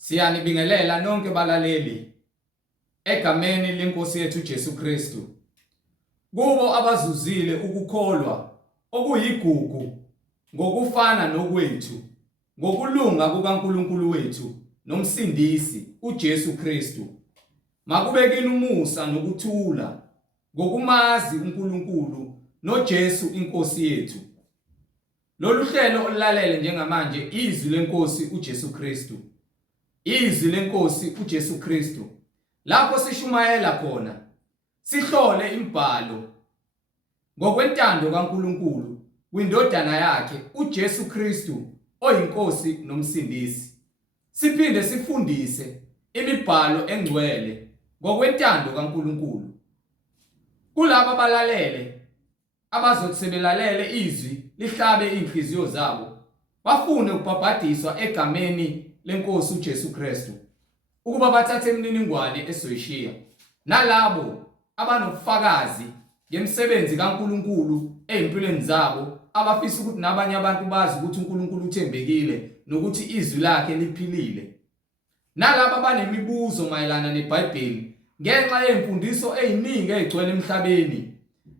Siyanibingelela nonke balaleli egameni lenkosi yethu Jesu Kristu. Kubo abazuzile ukukholwa okuyigugu ngokufana nokwethu ngokulunga kukaNkulunkulu wethu nomsindisi uJesu Kristu. Makube kini umusa nokuthula ngokumazi uNkulunkulu noJesu inkosi yethu. Lolu hlelo olulalele njengamanje izwi lenkosi uJesu Kristu. Izwi lenkosi uJesu Kristu. Lapho sishumayela khona sihlole imibhalo ngokwentando kaNkulunkulu kwindodana yakhe uJesu Kristu oyinkosi nomsindisi. Siphinde sifundise imibhalo engcwele ngokwentando kaNkulunkulu. Kulabo abalalele abazokusebelalele izwi lihlabe inhliziyo zabo bafune ukubhabhadiswa egameni lenkosi uJesu Kristu ukuba bathathe imininingwane esoyishiya, nalabo abanobufakazi ngemisebenzi kaNkulunkulu ezimpilweni zabo abafisa ukuthi nabanye abantu bazi ukuthi uNkulunkulu uthembekile nokuthi izwi lakhe liphilile, nalabo abanemibuzo mayelana neBhayibheli ngenxa yezimfundiso eziningi ezigcwele emhlabeni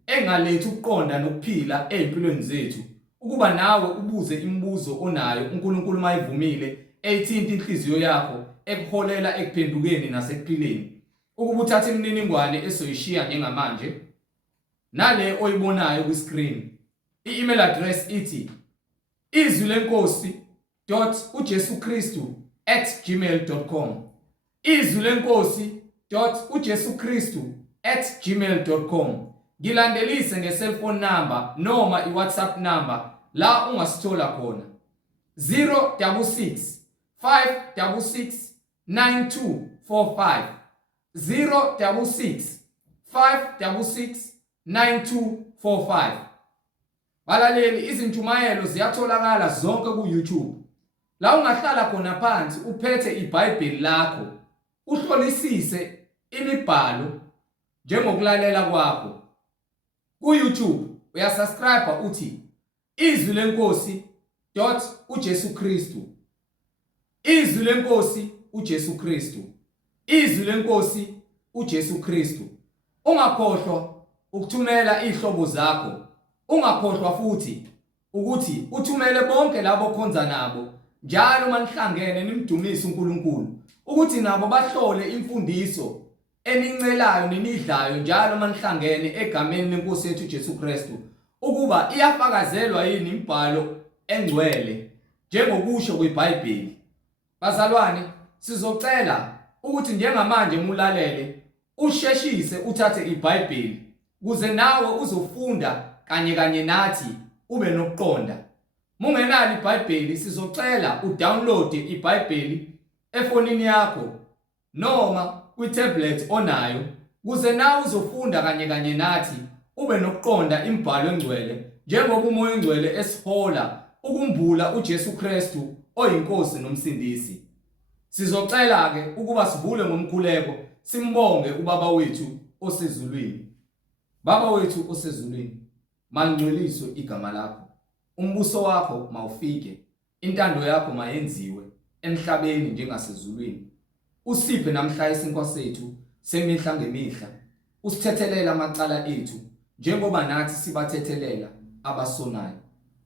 engalethi ukuqonda nokuphila ezimpilweni zethu, ukuba nawe ubuze imibuzo onayo uNkulunkulu mayivumile ethinta inhliziyo yakho ekuholela ekuphendukeni nasekuphileni, ukuba uthathe imininingwane esoyishiya njengamanje nale oyibonayo ku screen. I-email address ithi izwilenkosi.ujesukristu@gmail.com, izwilenkosi.ujesukristu@gmail.com. Ngilandelise nge-cellphone number noma i-WhatsApp number la ungasithola khona 066 566 9245, 066 566 9245. Balaleli, izintshumayelo ziyatholakala zonke ku-YouTube. La ungahlala khona phansi uphethe iBhayibheli lakho uhlolisise imibhalo njengokulalela kwakho. Ku-YouTube uyasubscribe uthi izwi lenkosi.uJesu Kristu, izwi lenkosi uJesu Kristu, izwi lenkosi uJesu Kristu. Ungakhohlwa ukuthumela izihlobo zakho. Ungakhohlwa futhi ukuthi uthumele bonke labo okhonza nabo njalo manihlangene nimdumise uNkulunkulu, ukuthi nabo bahlole imfundiso enincelayo nenidlayo njalo manihlangene egameni lenkosi yethu uJesu Kristu, ukuba iyafakazelwa yini imibhalo engcwele njengokusho kweBhayibheli. Bazalwane, sizocela ukuthi njengamanje mulalele usheshise uthathe iBhayibheli kuze nawe uzofunda kanye nathi ube nokuqonda. Mungenalo iBhayibheli sizocela udownload iBhayibheli efonini yakho noma kwi-tablet onayo kuze nawe uzofunda kanye nathi ube nokuqonda imibhalo engcwele njengoba umoya engcwele esihola ukumbula uJesu Kristu oyinkosi nomsindisi. Sizocela ke ukuba sivule ngomkhuleko simbonge ubaba wethu osezulwini. Baba wethu osezulwini, mangcweliswe igama lakho. Umbuso wakho mawufike, intando yakho mayenziwe emhlabeni njengasezulwini. Usiphe namhla isinkwa sethu semihla ngemihla. Usithethelela amacala ethu njengoba nathi sibathethelela abasonayo.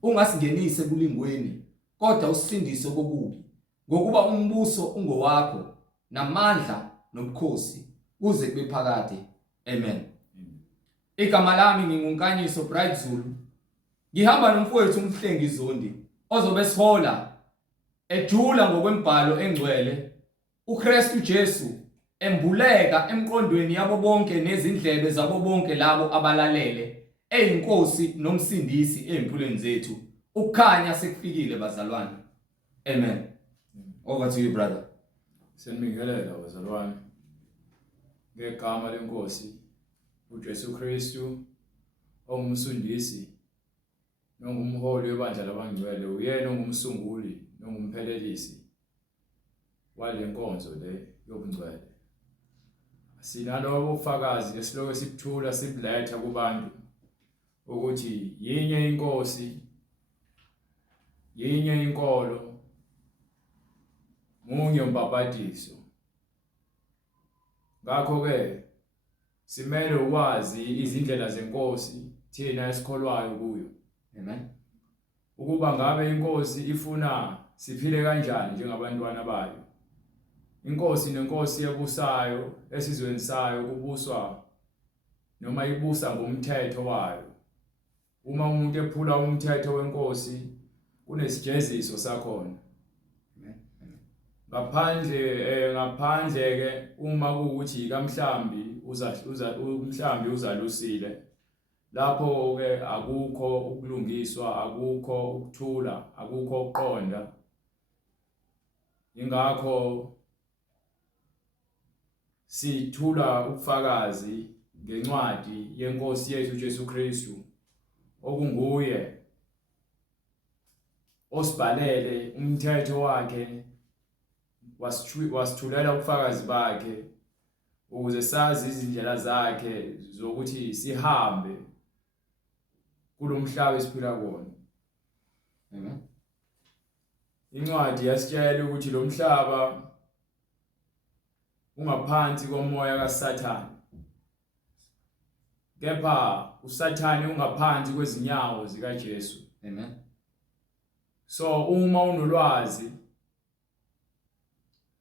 Ungasingenise kulingweni, kodwa usindise kokubi, ngokuba umbuso ungowakho namandla nobukhosi kuze kube phakade. Amen. Igama lami nginguYeqiniso Bright Zulu. Ngihamba nomfowethu umhlengi Zondi ozobe sihola ejula ngokwembhalo engcwele uKristu Jesu embuleka emqondweni yabo bonke nezindlebe zabo bonke labo abalalele eyinkosi nomsindisi ezimpilweni zethu. Ukukhanya sekufikile bazalwane. Amen. Over to you brother. Senibingelela bazalwane ngegama lenkosi uJesu Kristu ongumsindisi nongumholi webandla labangcwele, uyena ongumsunguli nongumphelelisi wale nkonzo le yobungcwele. Sinalobo ubufakazi esiloke sibuthula sibuletha kubantu ukuthi yinye inkosi, yinye inkolo, munye umbhabhadiso. Ngakho ke simele ukwazi izindlela zenkosi thina esikholwayo kuyo. Amen. Ukuba ngabe inkosi ifuna siphile kanjani njengabantwana bayo. Inkosi nenkosi ebusayo esizweni sayo kubuswa noma ibusa ngomthetho wayo. Uma umuntu ephula umthetho wenkosi kunesijeziso sakhona. Ngaphandle ke uma kuukuthi kaMhlambi uMhlambi uzalusile, lapho ke akukho ukulungiswa, akukho ukuthula, akukho ukuqonda. Ingakho sithula ubufakazi ngencwadi yenkosi yethu Jesu Kristu, okunguye osibhalele umthetho wakhe, wasithulela ubufakazi bakhe ukuze sazi izindlela zakhe zokuthi sihambe kulomhlaba esiphila kuwona. Amen. Incwadi yasitshela ukuthi lo mhlaba ungaphansi komoya kaSathane, kepha uSathane ungaphansi kwezinyawo zikaJesu. Amen. So uma unolwazi,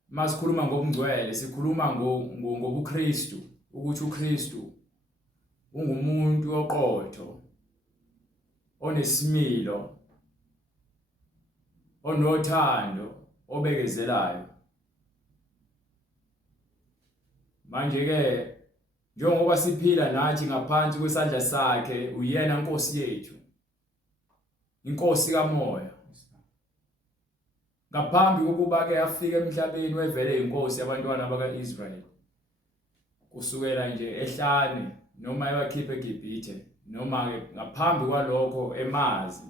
masikhuluma ngobungcwele sikhuluma ngobuKristu, ukuthi uKristu ungumuntu oqotho, onesimilo, onothando, obekezelayo. Manje ke njengoba siphila nathi ngaphansi kwesandla sakhe, uyena Nkosi yethu, inkosi kamoya. Ngaphambi kokuba ke afike emhlabeni wevele inkosi yabantwana bakaIsrael, kusukela nje ehlane noma ebakhiphe eGibhithe, noma ke ngaphambi kwalokho emazi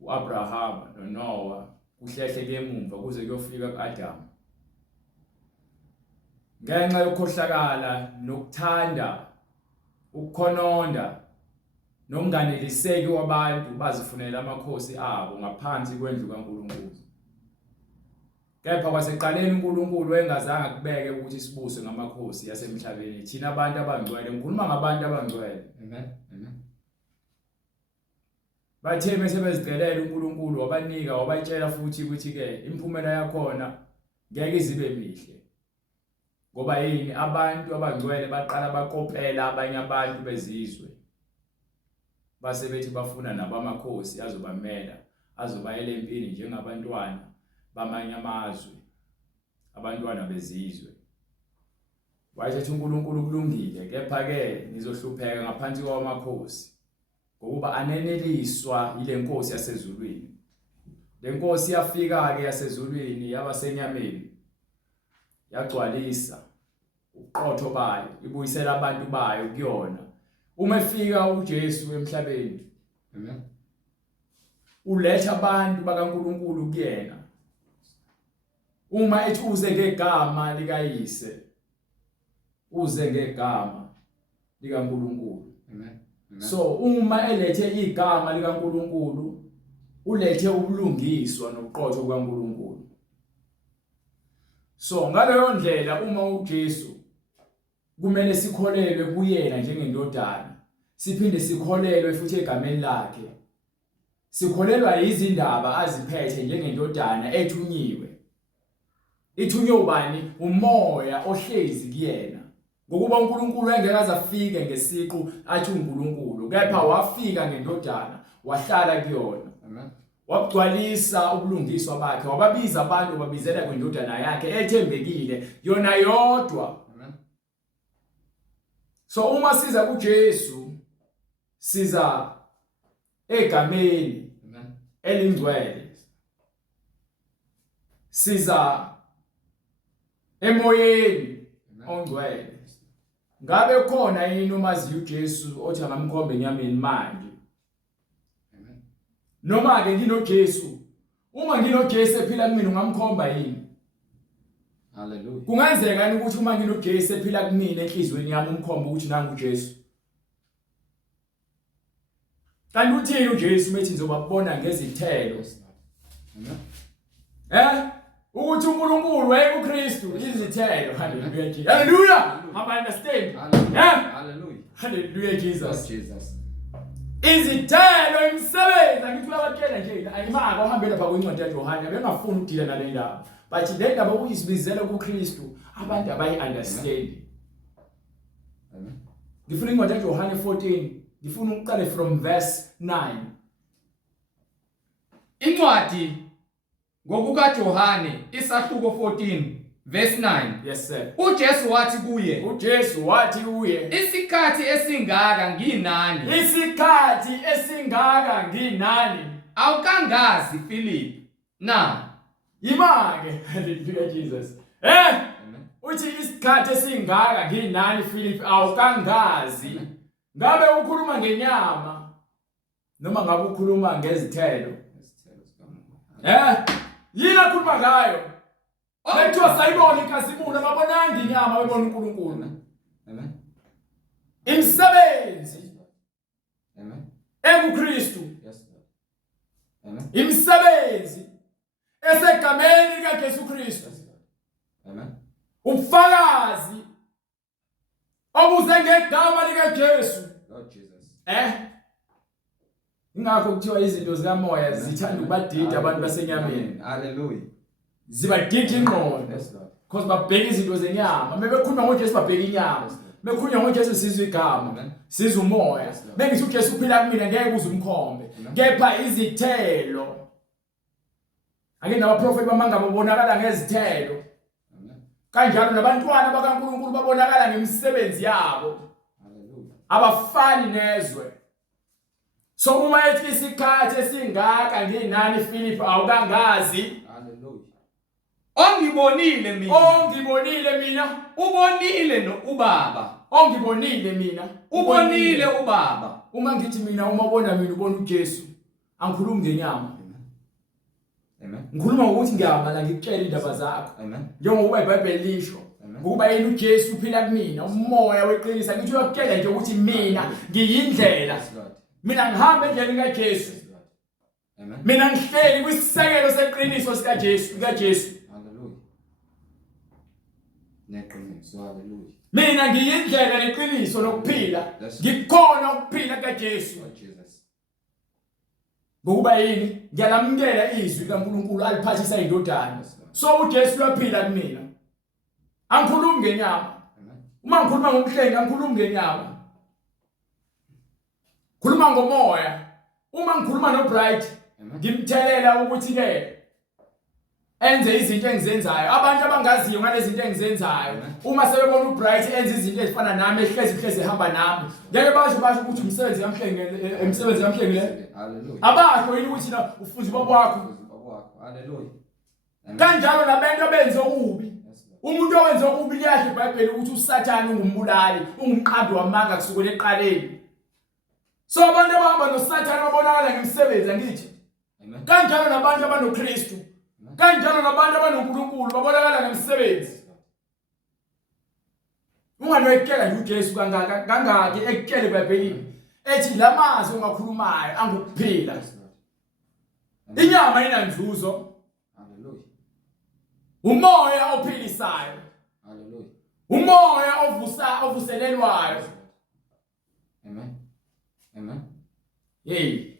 uAbrahama noNoah, kuhlehle kemumva kuze kuyofika kuAdam. Ngenxa yokukhohlakala nokuthanda ukukhononda nokunganeliseki kwabantu bazifunela amakhosi abo ngaphansi kwendlu kaNkulunkulu. Kepha kwaseqaleni uNkulunkulu engazange kubeke ukuthi sibuswe ngamakhosi yasemhlabeni thina abantu abangcwele. Ngikhuluma ngabantu abangcwele. Amen. Amen. Bathe bese bezicelela uNkulunkulu wabanika, wabatshela futhi ukuthi ke imphumela yakhona ngeke izibe mihle. Ngoba yini? Abantu abangcwele baqala bakopela abanye abantu bezizwe. Base bethi bafuna nabamakhosi azobamela, azobayela empini njengabantwana bamanye amazwe, abantwana bezizwe. Wayethi uNkulunkulu kulungile, kepha ke nizohlupheka ngaphansi kwamakhosi, ngokuba aneneliswa ile nkosi yasezulwini. Le nkosi yafika ke yasezulwini yabasenyameni, yagcwalisa uqotho bayo, ibuyisela abantu bayo kuyona. Uma efika uJesu emhlabeni, Amen, uletha abantu bakaNkulunkulu kuyena. Uma ethi uze ngegama likayise, uze ngegama likaNkulunkulu. Amen. So uma elethe igama likaNkulunkulu, ulethe ubulungiswa nobuqotho bukaNkulunkulu. So ngaleyo ndlela uma uJesu kumele sikholelwe kuyena njengendodana, siphinde sikholelwe futhi egameni lakhe. Sikholelwa izindaba aziphethe njengendodana ethunyiwe. Ithunywe ubani? Umoya ohlezi kuyena. Ngokuba uNkulunkulu engeke azafike ngesiqu athi uNkulunkulu, kepha wafika ngendodana, wahlala kuyona. Amen. Wagcwalisa ubulungiswa bakhe, wababiza abantu babizela kwindodana yakhe ethembekile, yona yodwa. Amen. So uma siza kuJesu, siza egameni Amen. elingcwele. Siza emoyeni ongcwele. Ngabe khona yini umazi uJesu othi angamkhomba enyameni manje? Amen. Noma ke nginoJesu, uma nginoJesu ephila kumina ungamkhomba yini? Hallelujah. Kungenzeka yini ukuthi uma nginoJesu ephila kumina enhlizweni yami umkhomba ukuthi nangu uJesu? Kanti uthini uJesu methi nizobabona ngezithelo? Amen. Ukuthi uNkulunkulu wayeKuKristu izithelo. Hallelujah Jesus. Hallelujah. I understand. Hallelujah. Hallelujah. Hallelujah Jesus. Lord Jesus. Izithelo imisebenzi angithi uyabakela nje ayimaka uhambe lapha kwincwadi yaJohane bengafuni ukudila nale ndaba. But le ndaba ukuyisibizela kuKristu abantu abayi understand. Amen. Ngifuna incwadi yaJohane 14. Ngifuna uqale from verse 9. Incwadi ngokukaJohane isahluko 14 verse 9. Yes sir. uJesu wathi kuye, uJesu wathi kuye, isikhathi esingaka nginani, isikhathi esingaka nginani, awukangazi Philip na? Imake. Hallelujah Jesus. Uthi isikhathi esingaka nginani Philip awukangazi. Ngabe ukhuluma ngenyama noma ngabe ukhuluma ngezithelo? Yini akhuluma ngayo? Bethiwa sayibona inkasimulo babonanga inyama bebona uNkulunkulu. Amen. Imisebenzi. Amen. EkuKristu. Yes Lord. Amen. Imisebenzi esegameni kaJesu Kristu. Amen. Ubufakazi obuze ngegama likaJesu. Lord Jesus. Ingakho kuthiwa izinto zikamoya zithanda ukubadida abantu basenyameni. Hallelujah. Zibadida ingqondo. Yes Lord. Because babheka izinto zenyama. Bebekhuluma ngoJesu babheka inyama. Bekhulunywa ngoJesu sizwe igama. Sizwe umoya. Bengithi uJesu uphila kumina ngeke uze umkhombe. Kepha izithelo. Ake nabaprofeti bamanga babonakala ngezithelo. Kanjalo nabantwana bakaNkulunkulu babonakala ngemisebenzi yabo. Hallelujah. Abafani nezwe. So uma ethi isikhathi esingaka nginani Philip awukangazi. Hallelujah. Ongibonile mina. Ongibonile mina. Ubonile no ubaba. Ongibonile mina. Ubonile ubaba. Uma ngithi mina uma ubona mina ubona uJesu. Angikhulumi ngenyama. Amen. Ngikhuluma ngokuthi ngiyamala ngikutshela indaba zakho. Amen. Njengoba iBhayibheli lisho. Ukuba yena uJesu uphila kumina, umoya weqiniso. Ngithi uyakutshela nje ukuthi mina ngiyindlela. Mina ngihamba endleleni kaJesu. Amen. Mina ngihleli kwisisekelo seqiniso sikaJesu, kaJesu. Hallelujah. Neqiniso. Hallelujah. Mina ngiyindlela neqiniso nokuphila. Ngikhona ukuphila kaJesu. Ngokuba yini? Ngiyalamukela izwi likaNkulunkulu aliphathisa indodana. So uJesu uyaphila kumina. Angikhulumi ngenyama. Uma ngikhuluma ngokuhlenga angikhulumi ngenyama. Khuluma ngomoya. Uma ngikhuluma noBright ngimthelela ukuthi ke enze izinto engizenzayo. Abantu abangaziyo ngalezi zinto engizenzayo. Uma sebebona uBright enze izinto ezifana nami ehlezi ehamba nami. Ngeke basho ukuthi umsebenzi yamhlengile. Hallelujah. Abasho yini ukuthi na ufunzi babakho. Hallelujah. Kanjalo nabantu abenze okubi. Umuntu owenze okubi liyasho iBhayibheli ukuthi uSathane ungumbulali, ungumqambi wamanga kusukela eqaleni. So abantu abahamba noSathane babonakala ngemisebenzi angithi. Amen. Kanjalo nabantu abanoKristu. Kanjalo nabantu abanoNkulunkulu babonakala ngemisebenzi. Unganoyekela nje uJesu kangaki ekutshela iBhayibheli ethi lamazwi ongakhulumayo angukuphila. Inyama inanzuzo. Hallelujah. Umoya ophilisayo. Hallelujah. Umoya ovuselelwayo. Amen. Amen. Hey.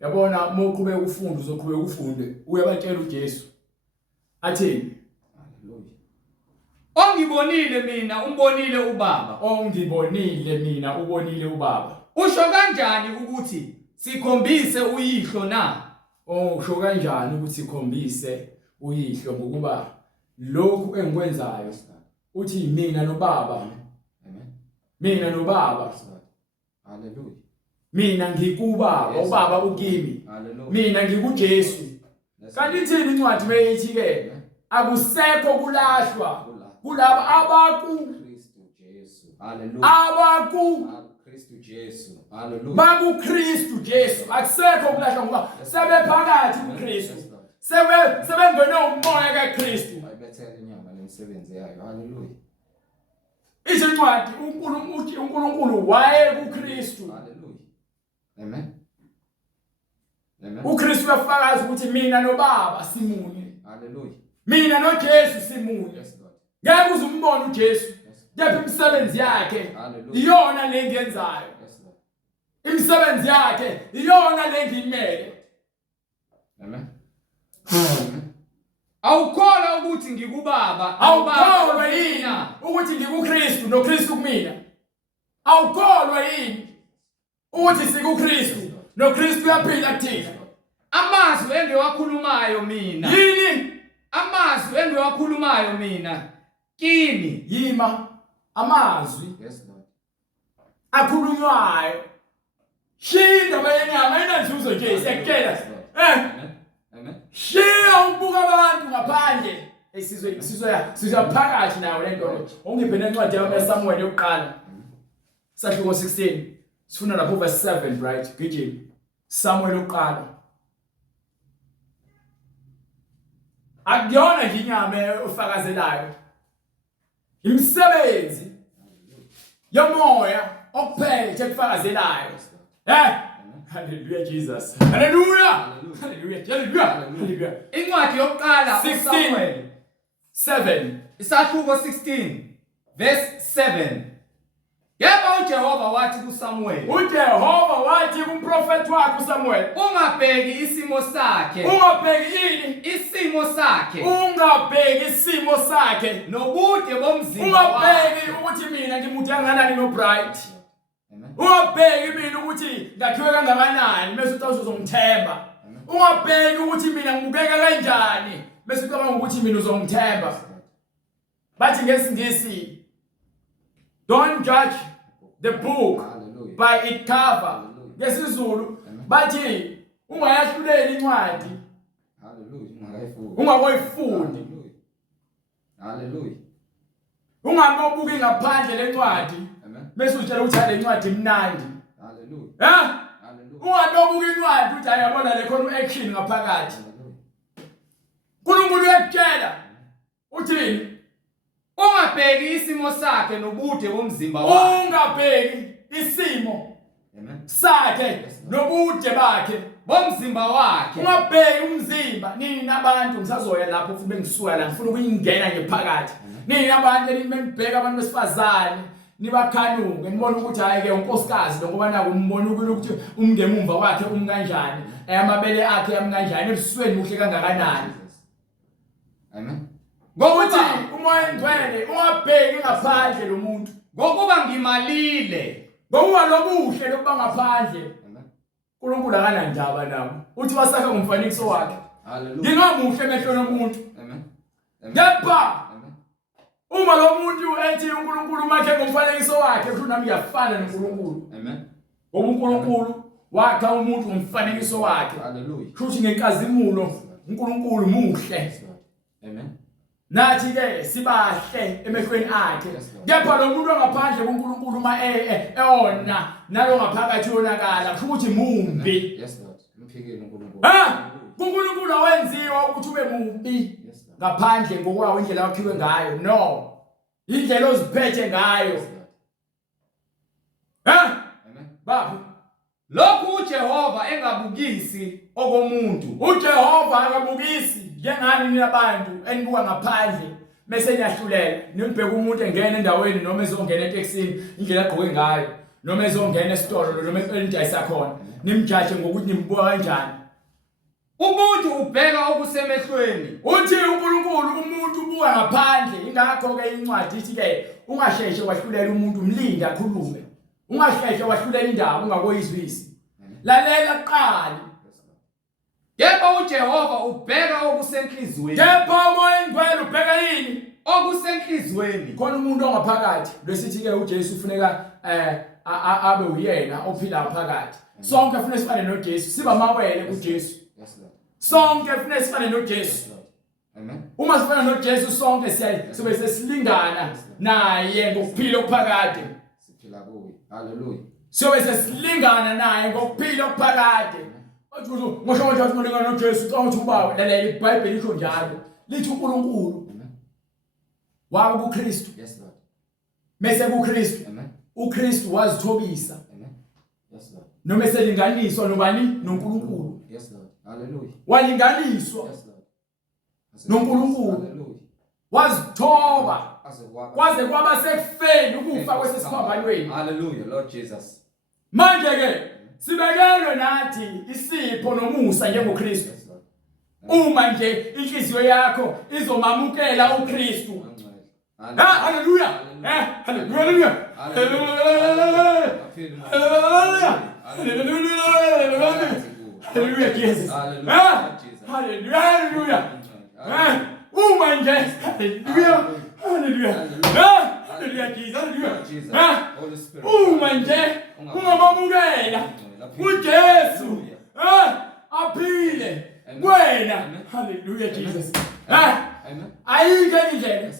Yabona uma uqhubeka ufunda uzoqhubeka ufunde uyabatshela uJesu. Athini? Hallelujah. Ongibonile mina umbonile ubaba. Ongibonile mina ubonile ubaba. Usho kanjani ukuthi sikhombise uyihlo na? Usho kanjani ukuthi sikhombise uyihlo ngokuba lokhu engikwenzayo uthi mina noBaba. Amen. Mina noBaba. Hallelujah. Mina ngikuBaba, uBaba ukimi. Mina ngikuJesu. Kanti ithini incwadi beyithi ke akusekho kulahlwa kulabo abakuKristu Jesu. Hallelujah. Kristu Jesu. Hallelujah. BakuKristu Jesu. Akusekho kulahlwa ngoba sebephakathi kuKristu. Sebengene umoya kaKristu. Ayibethele inyama lemisebenzi yayo. Hallelujah. Izincwadi uNkulunkulu waye kuKristu. Hallelujah. Amen. Amen. uKristu uyafakaza ukuthi mina noBaba simunye. Hallelujah. mina noJesu simunye. Yes, Lord. Ngeke uzumbone uJesu. Yes. Kepha imisebenzi yakhe Hallelujah. iyona lengenzayo. Yes, Lord. Imisebenzi yakhe iyona lengimele. Amen. Amen. Awukholwa ukuthi ngikubaba, Awukholwa yini ukuthi ngikuKristu noKristu kumina? Awukholwa yini ukuthi sikuKristu noKristu uyaphila kuthina? Amazwi engiwakhulumayo mina. Yini? Amazwi engiwakhulumayo mina kini. Yima amazwi Yes, Lord. akhulunywayo. Shinda bayenyama ayinanzuzo nje siyakutshela. Amen. Shiya ukubuka abantu ngaphandle. Sizwe phakathi nayo lento. Ungiphe encwadi yaSamuel yokuqala. Sahluko 16. Sifuna lapho verse 7, right? Gijima. Samuel yokuqala. Akuyona nje inyama ofakazelayo. Imisebenzi yomoya ophethe kufakazelayo. Hallelujah Jesus. Hallelujah. Hallelujah. Hallelujah. Incwadi yokuqala 16 7. Isahluko 16 verse 7. Yebo uJehova wathi kuSamuel. uJehova wathi kumprofeti wakhe uSamuel, Ungabheki isimo sakhe. ungabheki yini? Isimo sakhe. Ungabheki isimo sakhe. Nobude bomzimba wakhe. Ungabheki ukuthi mina ngimude kangakanani nobright. Amen. Ungabheki mina ukuthi ngakhiwe kangakanani bese uthi uzongithemba. Ungabheki ukuthi mina ngibukeka kanjani bese ucabanga ukuthi mina uzongithemba. Bathi ngesingisi, don't judge the book Hallelujah. by its cover. NgesiZulu bathi ungayahluleli incwadi Hallelujah. ungakoyifundi. Hallelujah. Ungamobuki ngaphandle lencwadi Amen. bese utshela ukuthi le ncwadi imnandi. Hallelujah. Hallelujah. Ungamobuki incwadi uthi ayabona le khona action ngaphakathi. Hallelujah. uNkulunkulu uyakutshela uthini? Ungabheki isimo sakhe nobude bomzimba wakhe. Ungabheki isimo Amen. sakhe nobude bakhe Bomzimba wakhe. ungabheki umzimba. Nini nabantu ngisazoya lapho futhi bengisuka la ngifuna ukuyingena nje phakathi. Nini abantu enibheka abantu besifazane nibakhanuke nibona ukuthi hayi ke unkosikazi ngoba naku umbona ukuthi umngemumva wakhe umkanjani, amabele akhe amkanjani, ebusweni uhle kangakanani. Amen. Ngokuthi umoya engcwele ungabheki ngaphandle lo muntu. Ngokuba ngimalile. Ngokuba lobuhle lokuba ngaphandle. Amen. uNkulunkulu akanandaba nabo. Uthi wasakha ngomfanekiso wakhe. Hallelujah. Ngingamuhle emehlweni omuntu. Amen. Kepha Amen. uma lo muntu ethi uNkulunkulu makhe ngomfanekiso wakhe kusho nami ngiyafana noNkulunkulu. Amen. Ngoba uNkulunkulu wakha umuntu ngomfanekiso wakhe. Hallelujah. Kusho ngenkazimulo uNkulunkulu muhle. Amen. Nathi ke sibahle emehlweni akhe. Kepha lo muntu ongaphandle kuNkulunkulu uma eona nalo ngaphakathi yonakala kusho ukuthi mumbi. Yes, Lord. Mphikeni uNkulunkulu. uNkulunkulu awenziwa ukuthi ube mubi Yes, Lord. ngaphandle ngokwawo indlela yakhiwe ngayo. No. Indlela oziphethe ngayo. Yes, Lord. Amen. Baba, Lokhu uJehova engabukisi okomuntu. uJehova akabukisi njengani ninabantu enibuka ngaphandle bese niyahlulela. Nimbheka umuntu engena endaweni noma ezongena eTexini indlela agqoke ngayo noma ezongena esitolo noma enidayisa khona. Nimjaje ngokuthi nimbuka kanjani. Umuntu ubheka okusemehlweni. Uthi uNkulunkulu umuntu ubuka ngaphandle. Ingakho ke incwadi ithi ke ungasheshe wahlulela umuntu umlinde akhulume. Ungasheshe wahlulela indaba ungakoyizwisi. Lalela kuqala. Kepha uJehova ubheka okusenhlizweni. Kepha umoya engcwele ubheka yini? Okusenhlizweni. Khona umuntu ongaphakathi besithi ke uJesu ufuneka abe uyena ophila phakathi. Sonke kufanele sifane noJesu, siba mawele kuJesu. Yes, Lord. Sonke kufanele sifane noJesu. Yes, Lord. Amen. Uma sifana noJesu sonke sibe sesilingana naye ngokuphila okuphakade. Siphila kuye. Hallelujah. Sibe sesilingana naye ngokuphila okuphakade. Ngisho nje ukuthi ngilingana noJesu xa uthi ubawe lalela iBhayibheli lisho njalo. Lithi uNkulunkulu Amen. wabe kuKristu. Yes, Lord. Mase kuKristu. Amen. uKristu wazithobisa. Amen. Yes, Lord. Noma eselinganiswa nobani noNkulunkulu. Yes, Lord. Hallelujah. Walinganiswa. Yes, Lord. noNkulunkulu Hallelujah. wazithoba Aze kwaba. kwaze kwaba sekufeni ukufa kwesesiphambanweni. Hallelujah, Lord Jesus. Manje ke sibekelwe nathi isipho nomusa njengoKristu. Yes, Lord. Uma nje inhliziyo yakho izomamukela uKristu. Hallelujah. Hallelujah. Hallelujah. Hallelujah, Jesus. Hallelujah. Uma nje. Hallelujah. Hallelujah. Hallelujah, Jesus. Holy Spirit. Uma nje ungamamukela uJesu aphile wena. Hallelujah, Jesus. Amen. Ayike indlela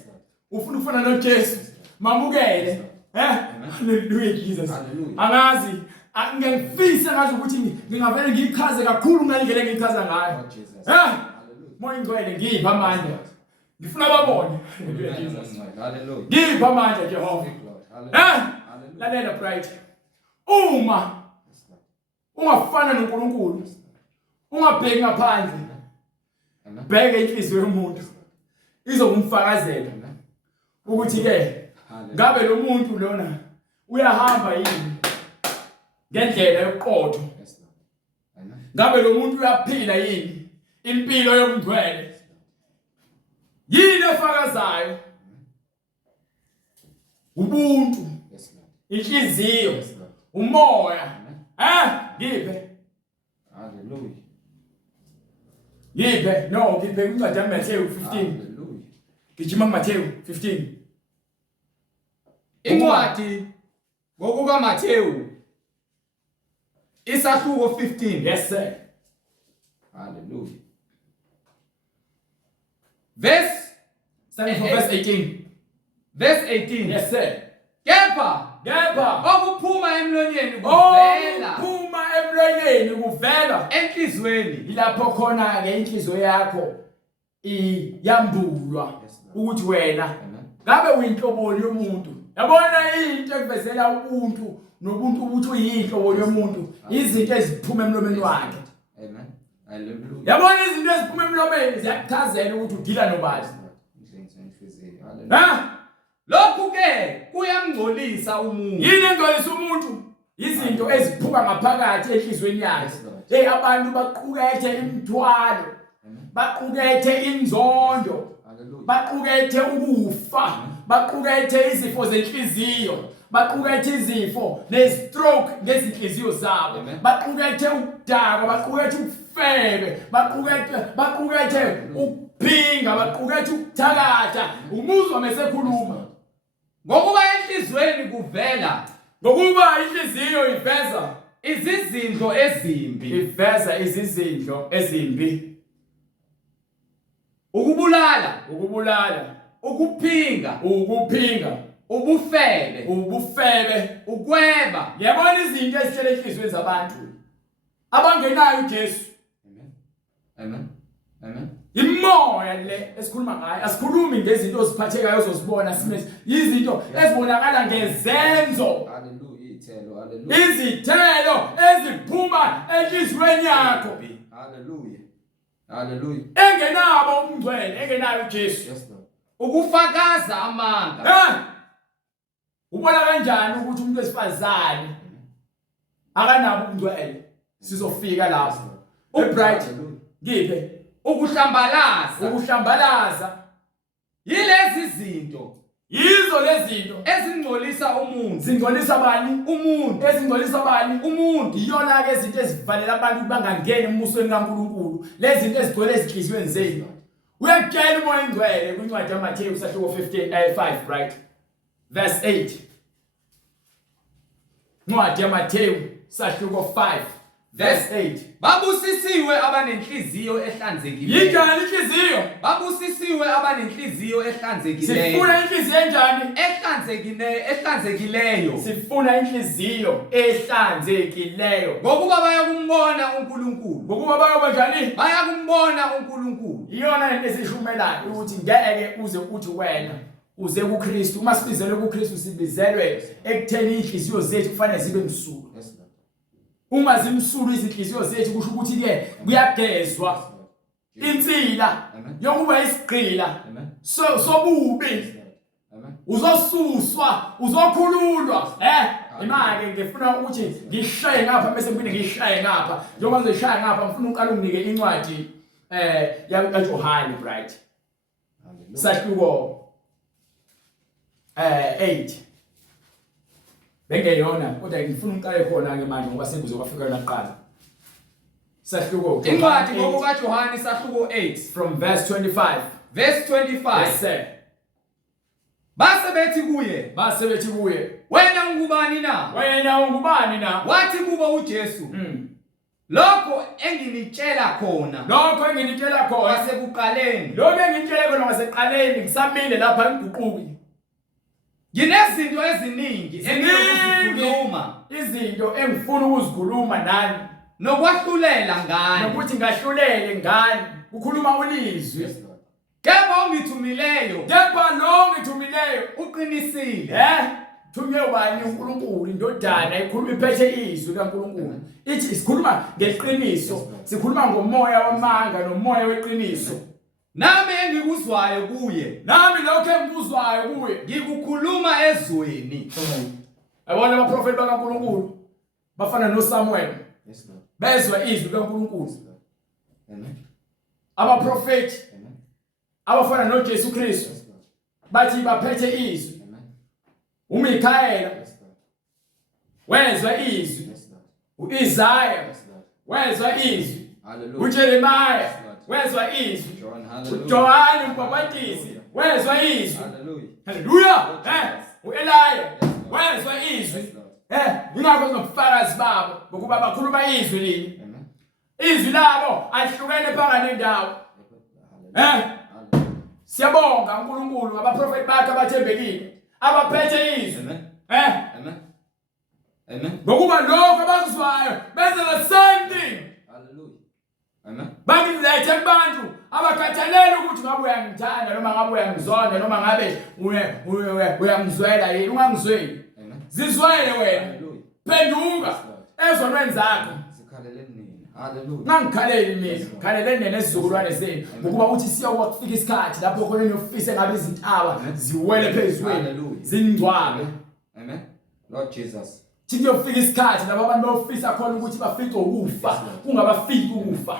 ufuna ufana noJesu mamukele. Hallelujah, Jesus. Angazi ngiyangifisa ngathi ukuthi ngingavele ngichaze kakhulu ngalendlela engichaza ngayo. Moya ingcwele ngipha amandla. Ngifuna babone. Hallelujah, Jesus. Hallelujah. Ngipha amandla Jehova. Lalela bright. Uma ungafana noNkulunkulu, ungabheki ngaphandle, bheke inhliziyo yomuntu, izokumfakazela ukuthi ke ngabe lo muntu lona uyahamba yini ngendlela yoqotho, ngabe lo muntu uyaphila yini impilo yobungcwele, yini efakazayo, ubuntu, inhliziyo, umoya. Ngiphe. Hallelujah. Ngiphe. No, ngiphe incwadi yaMathewu 15. Hallelujah. Gijima kuMathewu 15. Incwadi ngokuka Mathewu isahluko 15. Yes sir. Hallelujah. Starting from verse 18. Verse 18. Yes sir. Kepha okuphuma emlonyeni kuvela. Okuphuma emlonyeni kuvela enhlizweni. Ilapho khona ke inhliziyo yakho iyambulwa ukuthi wena ngabe uyinhloboni yomuntu. Yabona into evezela ubuntu nobuntu ukuthi uyinhloboni yomuntu, izinto eziphuma emlomeni wakhe. Amen. Hallelujah. Yabona izinto eziphuma emlomeni ziyakuchazela ukuthi udila nobani. Lokhu ke kuyamngcolisa umuntu. Yini engcolisa umuntu? Izinto eziphuma ngaphakathi enhlizweni yakhe. Abantu baqukethe imithwalo, baqukethe inzondo, baqukethe ukufa, baqukethe izifo zenhliziyo, baqukethe izifo ne-stroke ngezinhliziyo zabo, baqukethe ukudakwa, baqukethe ukufebe, baqukethe ukuphinga, baqukethe ukuthakatha. Umuzwa mesekhuluma ngokuba enhlizweni kuvela, ngokuba inhliziyo iveza izizindlo ezimbi, iveza izizindlo ezimbi, ukubulala, ukuphinga, ubufebe, ukweba. Yabona izinto ezihlele enhlizweni zabantu abangenayo uJesu. Amen. Amen. Imoya le esikhuluma ngayo, asikhulumi ngezinto oziphathekayo ozozibona simese, izinto ezibonakala ngezenzo. Hallelujah. Hallelujah. Izithelo eziphuma enhlizweni yakho. Hallelujah. Hallelujah. Engenabo ubungcwele, engenayo uJesu. Yes Lord. Ukufakaza amanga. Ubona kanjani ukuthi umuntu wesifazane akanabo ubungcwele? Sizofika lapho. Ubright ngiphe ukuhlambalaza. Yilezi zinto, yizo lezi zinto ezingcolisa umuntu. Zingcolisa bani? Umuntu. Ezingcolisa bani? Umuntu. Iyona ke izinto ezivalela abantu bangangeni emusweni kaNkulunkulu. Lezi zinto ezigcwele ezinhliziyweni zenu. Uyakutshela umoya ingcwele kwincwadi yaMathewu sahluko 5 right? Verse 8. Ncwadi yaMathewu sahluko 5 verse 8. Babusisiwe abanenhliziyo ehlanzekileyo. Yinjani inhliziyo? Babusisiwe abanenhliziyo ehlanzekileyo. Sifuna inhliziyo enjani? Ehlanzekileyo. Sifuna inhliziyo ehlanzekileyo. Ngokuba bayakumbona uNkulunkulu. Ngokuba bayobanjani? Bayakumbona uNkulunkulu. Iyona into esishumelayo ukuthi ngeke uze uthi wena uze kuKristu. Uma sibizelwe kuKristu sibizelwe ekutheni inhliziyo zethu kufanele zibe msulwa. Uma zimsulwa izinhliziyo zethu kusho ukuthi ke kuyagezwa. insila Amen. yokuba isigqila Amen. sobubi Amen. uzosuswa uzokhululwa imali ngifuna ukuthi ngishaye ngapha bese ngipinde ngishaye ngapha njengoba ngishaya ngapha ngifuna uqala unginike incwadi yaJohane bright sahluko 8 bengeyona kodwa ngifuna uqale khona ke manje ngoba sengizofika la kuqala sahluko Incwadi ngokukaJohane sahluko 8 from verse 25 verse 25. yes sir Base bethi kuye wena ungubani na? Wathi kubo uJesu lokho enginitshela khona wasekuqaleni ngisamile lapha ngiguquki nginezinto eziningi engizokuzikhuluma izinto engifuna ukuzikhuluma nani nokwahlulela ngani nokuthi ngahlulele ngani ukhuluma ulizwi kepha ongithumileyo uqinisile thunywe ubani uNkulunkulu indodana ikhuluma iphethe izwi kaNkulunkulu ithi sikhuluma ngeqiniso sikhuluma ngomoya wamanga nomoya weqiniso nami engikuzwayo kuye ngikukhuluma ezweni. Yabona abaprofeti bakaNkulunkulu bafana noSamuel bezwa izwi kaNkulunkulu abaprofeti abafana noJesu Kristu bathi baphethe izwi uMikhayela wezwa izwi uIsaya wezwa izwi uJeremiah wezwa izwi uJohane umbhapatisi wezwa izwi haleluya uEliya wezwa izwi ingakho zobufakazi babo ngokuba bakhuluma izwi lini izwi labo ahlukene phakathi nendawo siyabonga uNkulunkulu abaprofeti bakhe abathembekile abaphethe izwi Amen. Amen. ngokuba lokho abakuzwayo benza the same thing. Hallelujah. Amen. Bangilethe kubantu abakhathalele ukuthi ngabe uyangithanda noma ngabe uyangizonda noma ngabe uyangizwela yini ungangizweli. Amen. Zizwele wena. Phenduka ezonweni zakho. Sikhalele nini. Hallelujah. Ngangikhaleli mina, khalelene nezizukulwane zenu ngokuba uthi siyokufika isikhathi lapho khona niyofisa ngabe izintaba ziwele phezulu zingcwabe. Amen. Lord Jesus. Siyofika isikhathi lapho abantu bayofisa khona ukuthi bafice ukufa kungabafiki ukufa.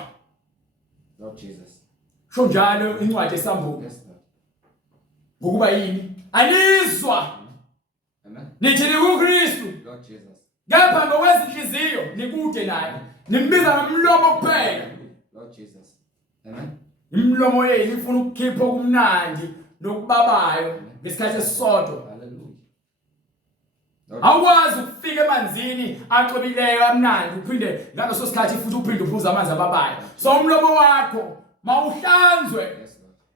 Lord Jesus. Sho njalo incwadi esambulo. Ngokuba yini? Anizwa. Amen. Nithi uKristu. Lord Jesus. Ngapha ngokwezinhliziyo nikude naye. Nimbiza ngomlomo kuphela. Lord Jesus. Amen. Imlomo yenu ifuna ukukhipha okumnandi nokubabayo ngesikhathi esisodwa. Hallelujah. Awukwazi ukufika emanzini axobileyo amnandi uphinde ngaleso sikhathi futhi uphinde uphuza amanzi ababayo. So umlomo wakho mawuhlanzwe.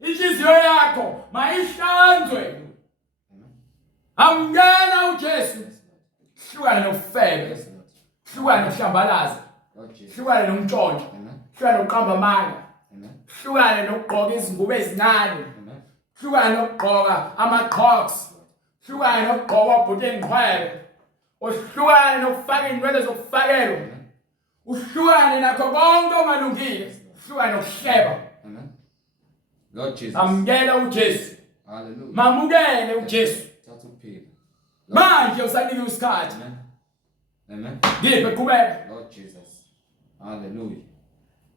Inhliziyo yakho mayihlanzwe. Amngena uJesu. Hlukana nokufebe. Hlukana nokuhlambalaza. Hlukana nomntshontsho. Hlukana nokuqamba amanga. Hlukana nokugqoka izingubo ezincane. Hlukana nokugqoka ama-crocs. Hlukana nokugqoka ubhuti engiqhwele. Uhlukane nokufaka inwele zokufakelwa. Uhlukane nakho konke omalungile. Hlukane nokuhleba. Amen. Lord Jesus. Amngena uJesu. Hallelujah. Mamukele uJesu. Thathu kuphila. Manje usanike isikhathi. Amen. Ngiphe qhubeka. Lord Jesus. Hallelujah.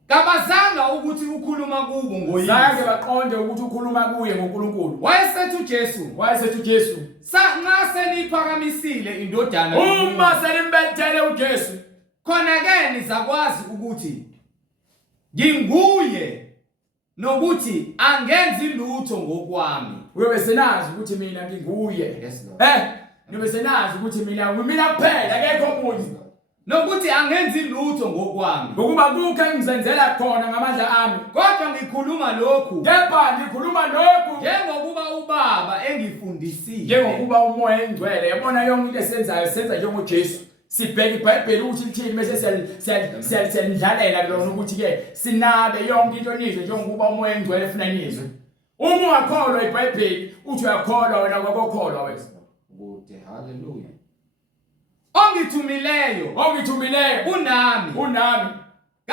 Kabazanga ukuthi ukhuluma kubo ngoyini. Zange baqonde ukuthi ukhuluma kuye ngoNkulunkulu. Wayesethu Jesu. Nxa seniphakamisile indodana Uma selimbethele uJesu. Khona ke nizakwazi ukuthi nginguye nokuthi angenzi lutho ngokwami. Uyobesenazi ukuthi mina nginguye. Yes Lord. Nibesenazi ukuthi mina kuphela akekho omunye. Nokuthi angenzi lutho ngokwami. Ngokuba kukho engizenzela khona ngamandla ami. Kodwa ngikhuluma lokhu. Kepha ngikhuluma lokhu njengokuba ubaba engifundisile. Njengokuba umoya engcwele yabona yonke into esenzayo senza njengoJesu. Sibheke iBhayibheli ukuthi lithini bese siyalidlalela lona ukuthi ke sinabe yonke into nizwe njengokuba umoya engcwele ufuna nizwe. Uma ungakholwa iBhayibheli uthi uyakholwa wena kwakokholwa wena. Kude hallelujah. Ongithumileyo unami. Kepha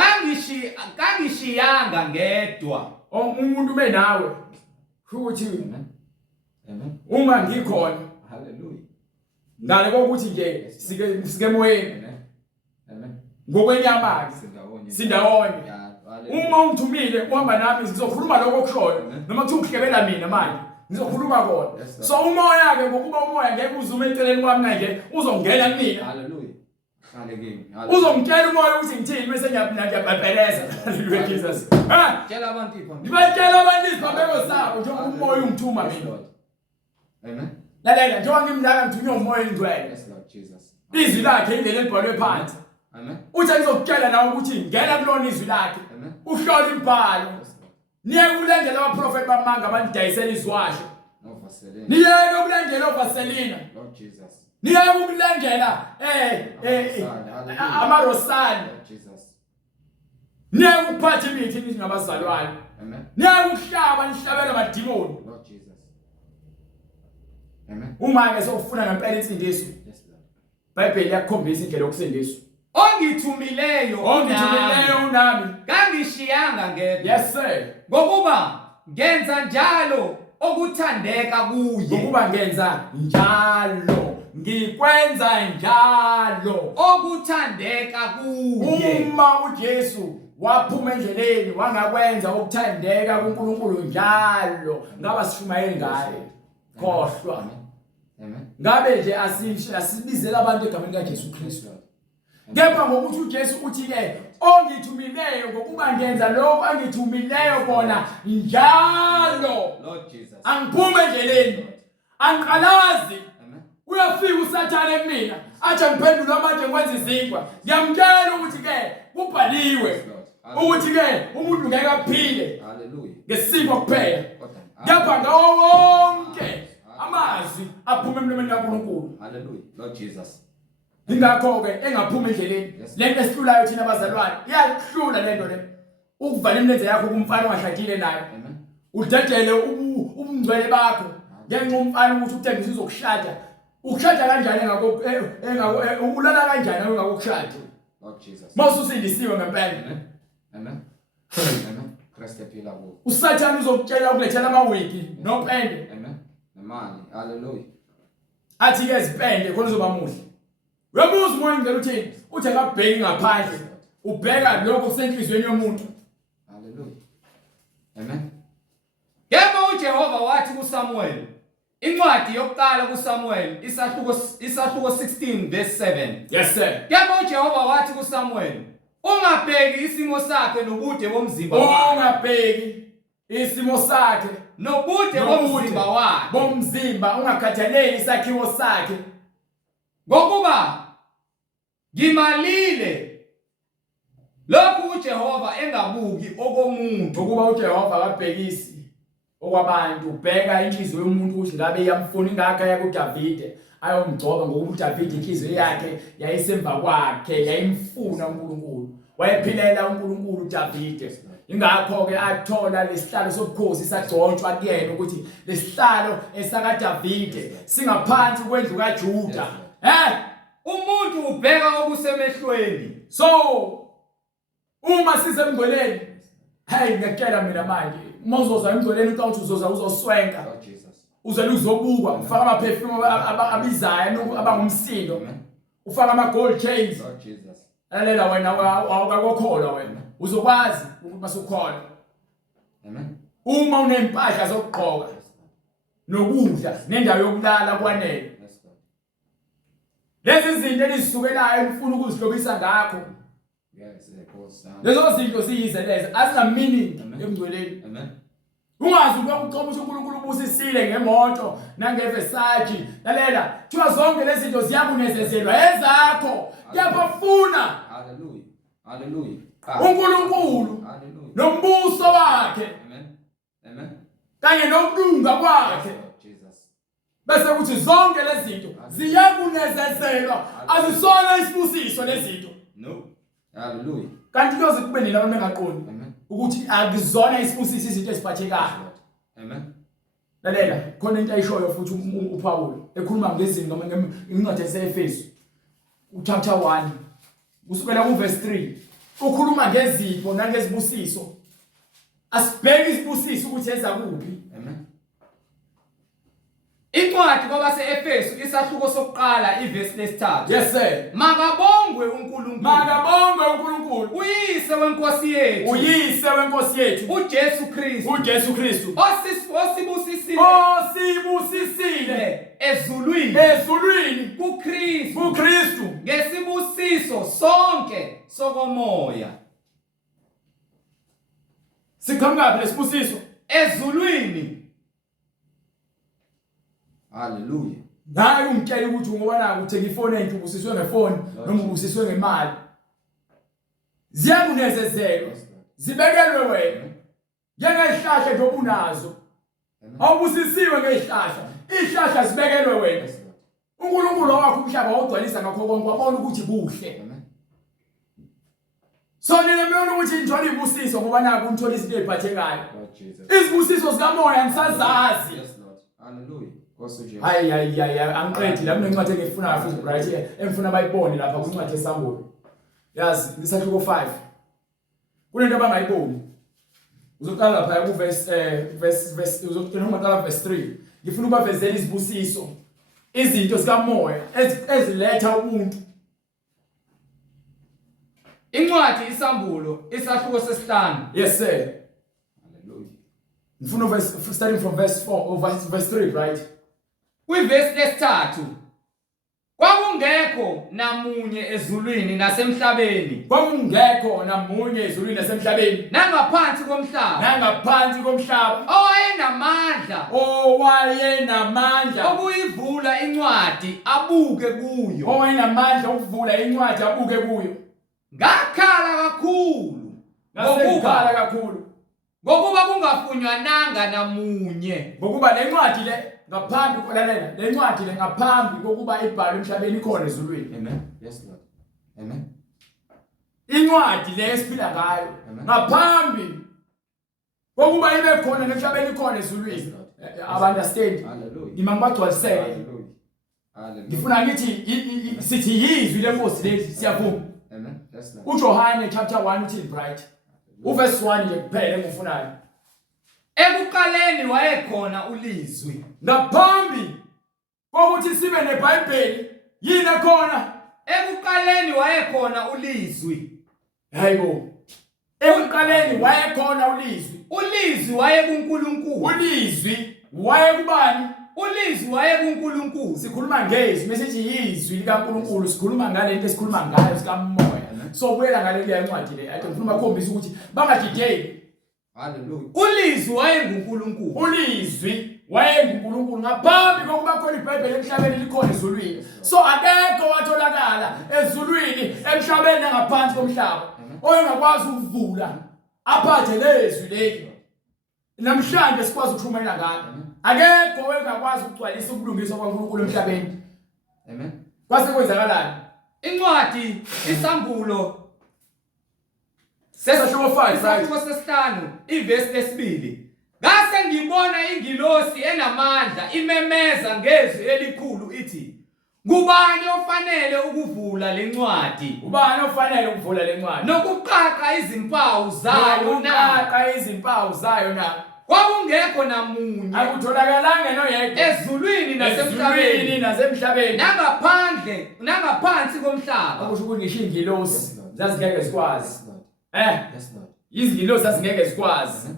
Kangishiyanga ngedwa. Umuntu benawe futhi Amen. uma ngikhona Hallelujah. ngale kokuthi nje sike moyeni Amen. ngokwenyama sindawonye. Hallelujah. Uma ungithumile uhamba nami sizokhuluma lokho okushoyo noma kuthi uhlebela mina manje ngizokhuluma kona. So umoya ke ngokuba umoya ngeke uzume eceleni kwami manje uzongena kumina. Hallelujah. Uzongitshela umoya ukuthi ngithini bese ngiyababheleza. Hallelujah Jesus. Tshela abantu iphambi. Ngibakela abantu izibhabeko zabo njengoba umoya ungithuma mina. Amen. Lalela njengoba ngimdala ngithunywe umoya engcwele. Yes Lord Jesus. Izwi lakhe indlela elibhalwe phansi. Amen. Uthi ngizokutshela nawe ukuthi ngena kulona izwi lakhe. Amen. Uhlole imbhalo. Niye kulandela abaprofeti bamanga abandidayisela izwasho. Niye kulandela ovaselina. Lord Jesus. Niye kulandela amarosali. Lord Jesus. Niye kuphatha imithi nithi ngabazalwane. Amen. Niye kuhlaba nihlabela amadimoni. Lord Jesus. Amen. Uma ke sokufuna ngempela insindiso. Yes Lord. iBhayibheli yakukhombisa indlela yokusindiswa. Ongithumileyo unami. Kangishiyanga ngedwa. Yes sir. Ngokuba ngenza njalo okuthandeka kuye. Ngokuba ngenza njalo. Ngikwenza njalo okuthandeka kuye. Uma uJesu waphuma endleleni wangakwenza ukuthandeka kuNkulunkulu njalo ngaba sishumayeli ngaye. Khohlwa. Amen. Ngabe nje asibizela abantu egameni kaJesu Kristu. Kepha ngokuthi uJesu uthi ke ongithumileyo ngokuba ngenza lokho angithumileyo kona njalo. Lord Jesus. Angiphume endleleni. Angiqalazi. Amen. Uyafika uSathane kumina athi ngiphendule manje ngikwenza izinkwa. Ngiyamtshela ukuthi ke kubhaliwe ukuthi ke umuntu ngeke aphile. Hallelujah. Ngesimo kuphela. Kepha ngawo wonke amazwi aphuma emlomeni kaNkulunkulu. Hallelujah. Lord Jesus. Ingakho ke engaphuma endleleni lento esihlulayo thina abazalwane iyahlula lento le ukuvala imilenze yakho kumfana ongahlakile naye. Amen. Udedele ubungcwele bakho ngenxa umfana ukuthi uthembisa uzokushada. Ukushada kanjani engako ulala kanjani engakokushada. Lord Jesus. Mawususindisiwe ngempela. Amen. Amen. Christ ephila kuwe. Usathane uzokutshela ukulethela amawiki nopende. Amen. Nemali. Hallelujah. Athi ke zipende khona uzoba muhle. Uyabuza umoya ngicela uthini? Uthi akabheki ngaphandle. Ubheka lokho kusenhlizweni yomuntu. Hallelujah. Amen. Yebo uJehova wathi kuSamuel. Incwadi yokuqala kuSamuel isahluko 16 verse 7. Yes sir. Yebo uJehova wathi kuSamuel, ungabheki isimo sakhe nobude bomzimba wakhe. Ungabheki isimo sakhe nobude bomzimba wakhe. Bomzimba ungakhathaleli isakhiwo sakhe. Ngokuba ngimalile lokhu uJehova engabuki okomuntu. Ngokuba uJehova akabhekisi okwabantu, ubheka inhliziyo yomuntu ukuthi ngabe iyamfuna ingakho ya kuDavide ayomgcoba ngokuba uDavide inhliziyo yakhe yayisemva kwakhe yayimfuna uNkulunkulu. Wayephilela uNkulunkulu uDavide. Ingakho ke athola lesihlalo sobukhosi sagcontshwa kuyena ukuthi lesihlalo esakaDavide singaphansi kwendlu kaJuda. Umuntu ubheka okusemehlweni. So uma sisemngcweleni, hey ngiyakutshela mina manje, uma uzoza emngcweleni uthi uzoza uzoswenka. Lord Jesus. Uzela uzobukwa, ufaka ama perfume abizayo abangumsindo. Ufaka ama gold chains. Lord Jesus. Lalela wena awukakholwa wena. Uzokwazi ukuthi masukholwa. Amen. Uma unempahla zokugqoka nokudla nendawo yokulala kwanele. Lezi zinto ezisukelayo ufuna ukuzihlobisa ngakho. Yes, Pastor. Lezo zinto siyize lezi azinamini emngcweleni. Amen. Ungazi ukucoma ukuthi uNkulunkulu ubusisile ngemoto nangeVersace. Lalela, thiwa zonke lezi zinto ziyakunezezelwa ezakho. Kuyabafuna. Hallelujah. Hallelujah. uNkulunkulu. Hallelujah. Nombuso wakhe. Amen. Amen. Kanye nokulunga kwakhe. Bese kuthi zonke lezi zinto ziyakunezezelwa, azisona isibusiso lezi zinto. No. Hallelujah. Kanti kuyoze kube nina abangaqondi ukuthi akuzona isibusiso izinto eziphathekayo. Amen. Lalela, khona into ayishoyo futhi uPaul ekhuluma ngezinto noma incwadi yaseEfesu chapter 1 kusukela ku verse 3. ukhuluma ngezipho nangezibusiso. Asibheke isibusiso ukuthi eza kuphi. Amen. Incwadi kwabase-Efesu isahluko sokuqala ivesi lesithathu. Yes sir. Makabongwe uNkulunkulu. Makabongwe uNkulunkulu. Uyise wenkosi yethu. Uyise wenkosi yethu. uJesu Kristu. uJesu Kristu. Osibusisile. Osibusisile ezulwini. ezulwini kuKristu. kuKristu. Ngesibusiso sonke sokomoya. Siqhamuka lesibusiso Ezulwini. Hallelujah. Naye umtshela ukuthi ngobana uthenga ifoni enhle ubusiswe ngefoni noma ubusiswe ngemali. Ziyakunezezelo. Zibekelwe wena. Njengezihlahla nje obunazo. Awubusisiwe ngezihlahla. Izihlahla zibekelwe wena. uNkulunkulu wakho umhlaba ogcwalisa ngakho konke wabona ukuthi kuhle. So nina mina ukuthi ngithola ibusiso ngoba naku ngithola izinto eziphathekayo. Izibusiso zikamoya ngisazazi. Yes Lord. Hallelujah. Hayi angiqedi la kunencwadi engifuna futhi right engifuna bayibone lapha kwincwadi yesambulo. Yazi isahluko 5. Kunento abangayiboni. Uzoqala lapha ku verse uzoqala ngaqala verse 3. Ngifuna ubavezela izibusiso. Izinto zikamoya eziletha ubuntu. Incwadi isambulo isahluko sesihlanu. Yes sir. Hallelujah. Ngifuna starting from verse 4 or verse 3 right. Kwivesi lesithathu kwakungekho namunye ezulwini nasemhlabeni. Kwakungekho namunye ezulwini nasemhlabeni. Nangaphansi komhlaba. Nangaphansi komhlaba. Owayenamandla okuyivula incwadi abuke kuyo. Owayenamandla okuvula incwadi abuke kuyo. Ngakhala kakhulu. Ngokuba kungafunywananga namunye. Ngokuba le ncwadi le ngaphambi kokulalela le ncwadi le ngaphambi kokuba ibhalwe emhlabeni ikhona ezulwini. Amen. Yes Lord. Amen. Incwadi le esiphila ngayo ngaphambi kokuba ibe khona emhlabeni ikhona ezulwini. Understand? Hallelujah. Ngimangibagcwaliseke. Hallelujah. Hallelujah. Ngifuna ngithi sithi yizwi lenkosi leli siyavuma. Amen. Yes Lord. uJohane chapter 1 uthi bright. Uverse 1 nje kuphela engifunayo. Ekuqaleni wayekhona ulizwi. Ngaphambi kokuthi sibe neBhayibheli yini khona? Ekuqaleni wayekhona ulizwi. Hayibo. Ekuqaleni wayekhona ulizwi. Ulizwi wayekuNkulunkulu. Ulizwi wayekubani? Ulizwi wayekuNkulunkulu. Sikhuluma ngezwi mesithi yizwi likaNkulunkulu sikhuluma ngale nto esikhuluma ngayo sikamoya. So buyela ngale lencwadi le ake ngifuna ukukhombisa ukuthi bangajideli. Hallelujah. Ulizwi wayenguNkulunkulu. Ulizwi wayenguNkulunkulu ngaphambi kokuba khona iBhayibheli emhlabeni likhona ezulwini. So akekho watholakala ezulwini emhlabeni ngaphansi komhlaba oyengakwazi ukuvula aphathe lezwi leli. Namhlanje sikwazi ukukhulumela ngalo. Akekho oyengakwazi ukugcwalisa ubulungiswa kwaNkulunkulu emhlabeni. Amen. Kwase kwenzakalani? Incwadi isambulo sesahluko 5 isahluko sesihlanu ivesi lesibili. Ngase ngibona ingilosi enamandla imemeza ngezwi elikhulu ithi, ngubani ofanele ukuvula lencwadi? Ubani ofanele ukuvula lencwadi? Nokuqaqa izimpawu zayo na? Nokuqaqa izimpawu zayo na? Kwakungekho namunye. Akutholakalanga noyedwa ezulwini nasemhlabeni. Nangaphansi komhlaba. Akusho ukuthi ngisho ingilosi zazingeke zikwazi. Yes Lord. Izingilosi zazingeke zikwazi.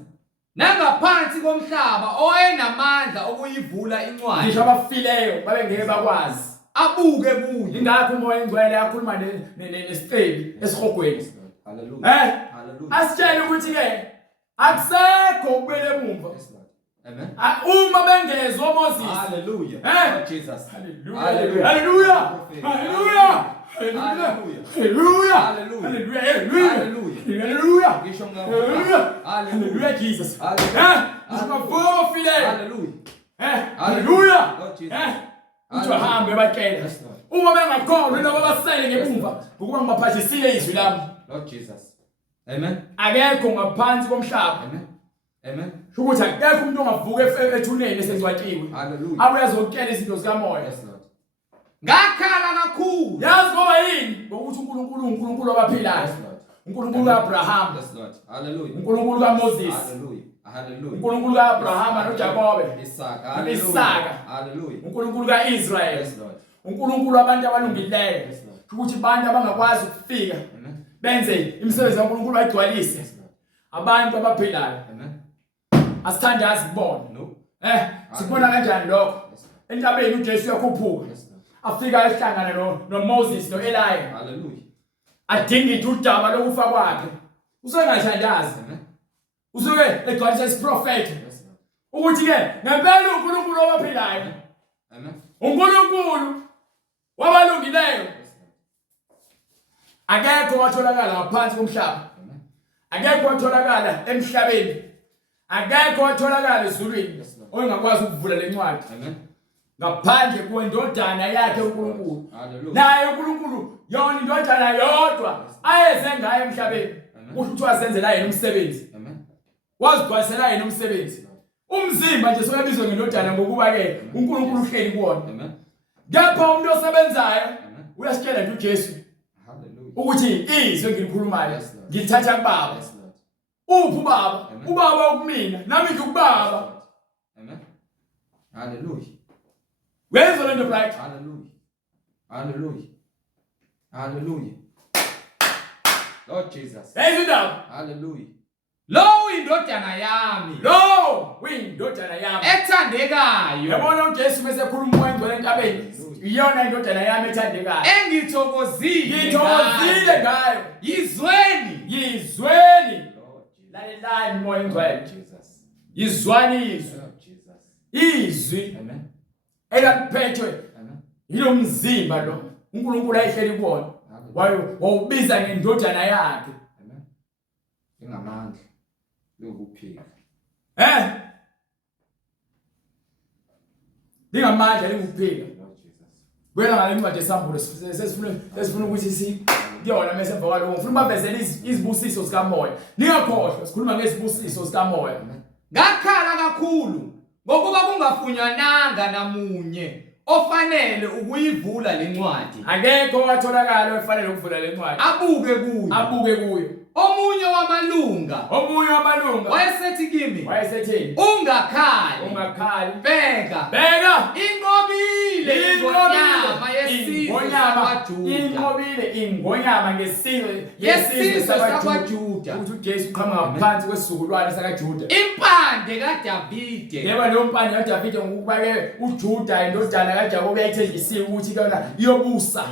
Nangaphansi komhlaba owayenamandla okuyivula incwadi. Ngisho abafileyo babengeke bakwazi. Abuke kuyo. Ingakho umoya engcwele yakhuluma nesiceli esihogweni. Hallelujah. Asitshela ukuthi ke akusekho ukubele emumva. Amen. Uma bengezwe Moses. Hallelujah. Oh Jesus. Hallelujah. Hallelujah. Hallelujah. Hallelujah. Hallelujah. Hallelujah. Hallelujah. Hallelujah Jesus. Hallelujah. Hallelujah. Uhambe batshela. Uma bengakholwa noma basele ngemumva ukuba ngibaphathisile izwi lami. Lord Jesus. Amen. Akekho ngaphansi komhlaba. Amen. Amen. Ukuthi akekho umuntu ongavuka ethuneni esengcwatshiwe. Hallelujah. Abuye azokutshela izinto zikamoya. Yes Lord. Ngakhala kakhulu. Yazi ngoba yini? Ngokuthi uNkulunkulu abaphilayo. uNkulunkulu kaAbraham. Yes, Lord. Hallelujah. uNkulunkulu kaMoses. Hallelujah. Hallelujah. uNkulunkulu kaAbraham noJakobe. Isaka. Isaka. Hallelujah. uNkulunkulu kaIsrael. Yes, Lord. uNkulunkulu abantu abalungileyo. Yes, Lord. Ukuthi abantu abangakwazi ukufika Amen. benze imisebenzi kaNkulunkulu bayigcwalise. Yes, Lord. Abantu abaphilayo. Amen. Asithandazi kubona. No. Sibona kanjani lokho? Yes, Lord. Entabeni uJesu yakhuphuka. Yes, Lord. Afika ehlangana noMoses noEliya. Hallelujah. Adinga udaba lokufa kwakhe. Usengathandazi. Amen. Usuke egcwalisa isiprofeti. Yes, Lord. Ukuthi ke ngempela uNkulunkulu owaphilayo. Amen. uNkulunkulu wabalungileyo. Yes, Lord. Akekho watholakala ngaphansi komhlaba. Amen. Akekho watholakala emhlabeni. Akekho watholakala ezulwini Yes, Lord. ongakwazi ukuvula lencwadi Amen. ngaphandle kwendodana yakhe uNkulunkulu. Hallelujah. Naye uNkulunkulu yona indodana yodwa ayeze ngayo emhlabeni. Ukuthi wazenzela yena umsebenzi. Amen. Wazigwasela yena umsebenzi. Umzimba nje sokubizwa ngendodana ngokuba ke uNkulunkulu uhleli kuwona. Amen. Kepha umuntu osebenzayo Amen. uyasitshela nje uJesu Hallelujah. ukuthi izwe ngilikhulumayo Yes, Lord. ngithatha kubaba. Yes, Lord. Uphi ubaba? Amen. Ubaba ukumina nami ngikubaba. Amen. Hallelujah. Wezwe lento bright. Hallelujah. Hallelujah. Hallelujah. Lord Jesus. Yezwe indaba. Hallelujah. Lo indodana yami Lo uyindodana yami. ethandekayo Yabona uJesu bese ekhuluma uMngcwele entabeni. Iyona indodana yami ethandekayo. engithokozile Ngithokozile ngayo. yizweni Yizweni. Lord Jesus. Lalelani moya engcwele. Jesus. Yizwani izwi. Lord Jesus. Izwi Amen. elakuphethwe Amen. yilo mzimba lo. uNkulunkulu ayihleli kuwona. Wawubiza ngendodana yakhe. Amen. Ingamandla lokuphila. Lingamandla lingukuphila. Lord Jesus. Kwela ngale incwadi esambulo sesifuna ukuthi kuyona mase emva kwalokho ngifuna bavezele izibusiso zikamoya. Ningakhohlwa sikhuluma ngezibusiso zikamoya. ngakhala kakhulu ngokuba kungafunywananga namunye ofanele ukuyivula lencwadi Akekho watholakala ofanele ukuvula le ncwadi. abuke kuyo omunye wamalunga Omunye wamalunga wayesethi kimi wayesetheni ungakhali ungakhali bheka bheka inqobile ingonyama yesizwe sakwaJuda inqobile ingonyama ngesizwe yesizwe sakwaJuda ukuthi uJesu uqhamuka ngaphansi kwesizukulwane sakaJuda. impande kaDavide Yeba leyo mpande kaDavide ngokuba ke uJuda indodana kaJakobe yayithenjisiwe ukuthi kona iyobusa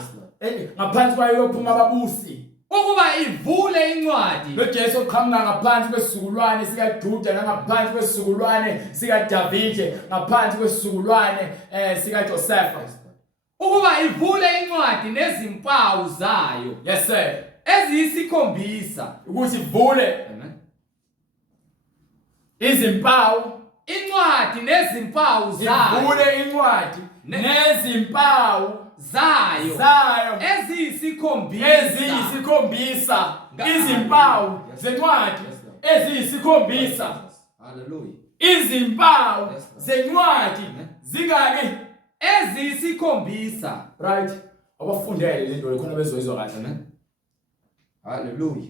ngaphansi kwayo yophuma ababusi. ukuba ivule incwadi Lo Jesu uqhamuka ngaphansi kwesizukulwane sikaJuda nangaphansi kwesizukulwane sikaDavide ngaphansi kwesizukulwane sikaJosepha. ukuba ivule incwadi nezimpawu zayo Yes sir. eziyisikhombisa Ukuthi ivule Amen. izimpawu incwadi nezimpawu zayo ivule incwadi nezimpawu zayo eziyisikhombisa eziyisikhombisa izimpawu zencwadi eziyisikhombisa Hallelujah. izimpawu Yes, Lord. zencwadi zingaki eziyisikhombisa right abafundele lento lekhona bezoyizwa kahle. Amen. Hallelujah.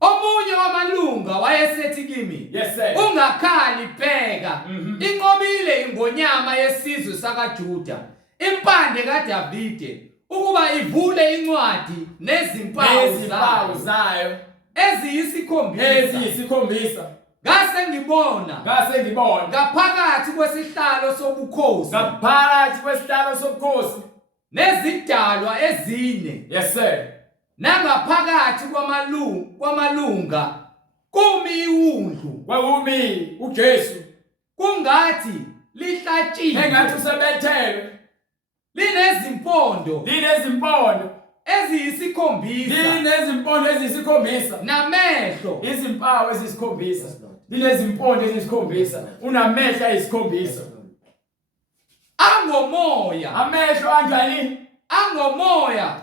omunye wamalunga wayesethi kimi Yes sir. ungakhali bheka inqobile ingonyama yesizwe sakaJuda impande kaDavide ukuba ivule incwadi nezimpawu zayo eziyisikhombisa ngase ngibona ngaphakathi kwesihlalo sobukhosi ngaphakathi kwesihlalo sobukhosi nezidalwa ezine yes sir nangaphakathi kwamalunga kumi iwundlu kwakumi uJesu kungathi lihlatshiwe engathi usebethelwe linezimpondo eziyisikhombisa namehlo izimpawu eziyisikhombisa linezimpondo eziyisikhombisa unamehlo ayisikhombisa angomoya amehlo anjani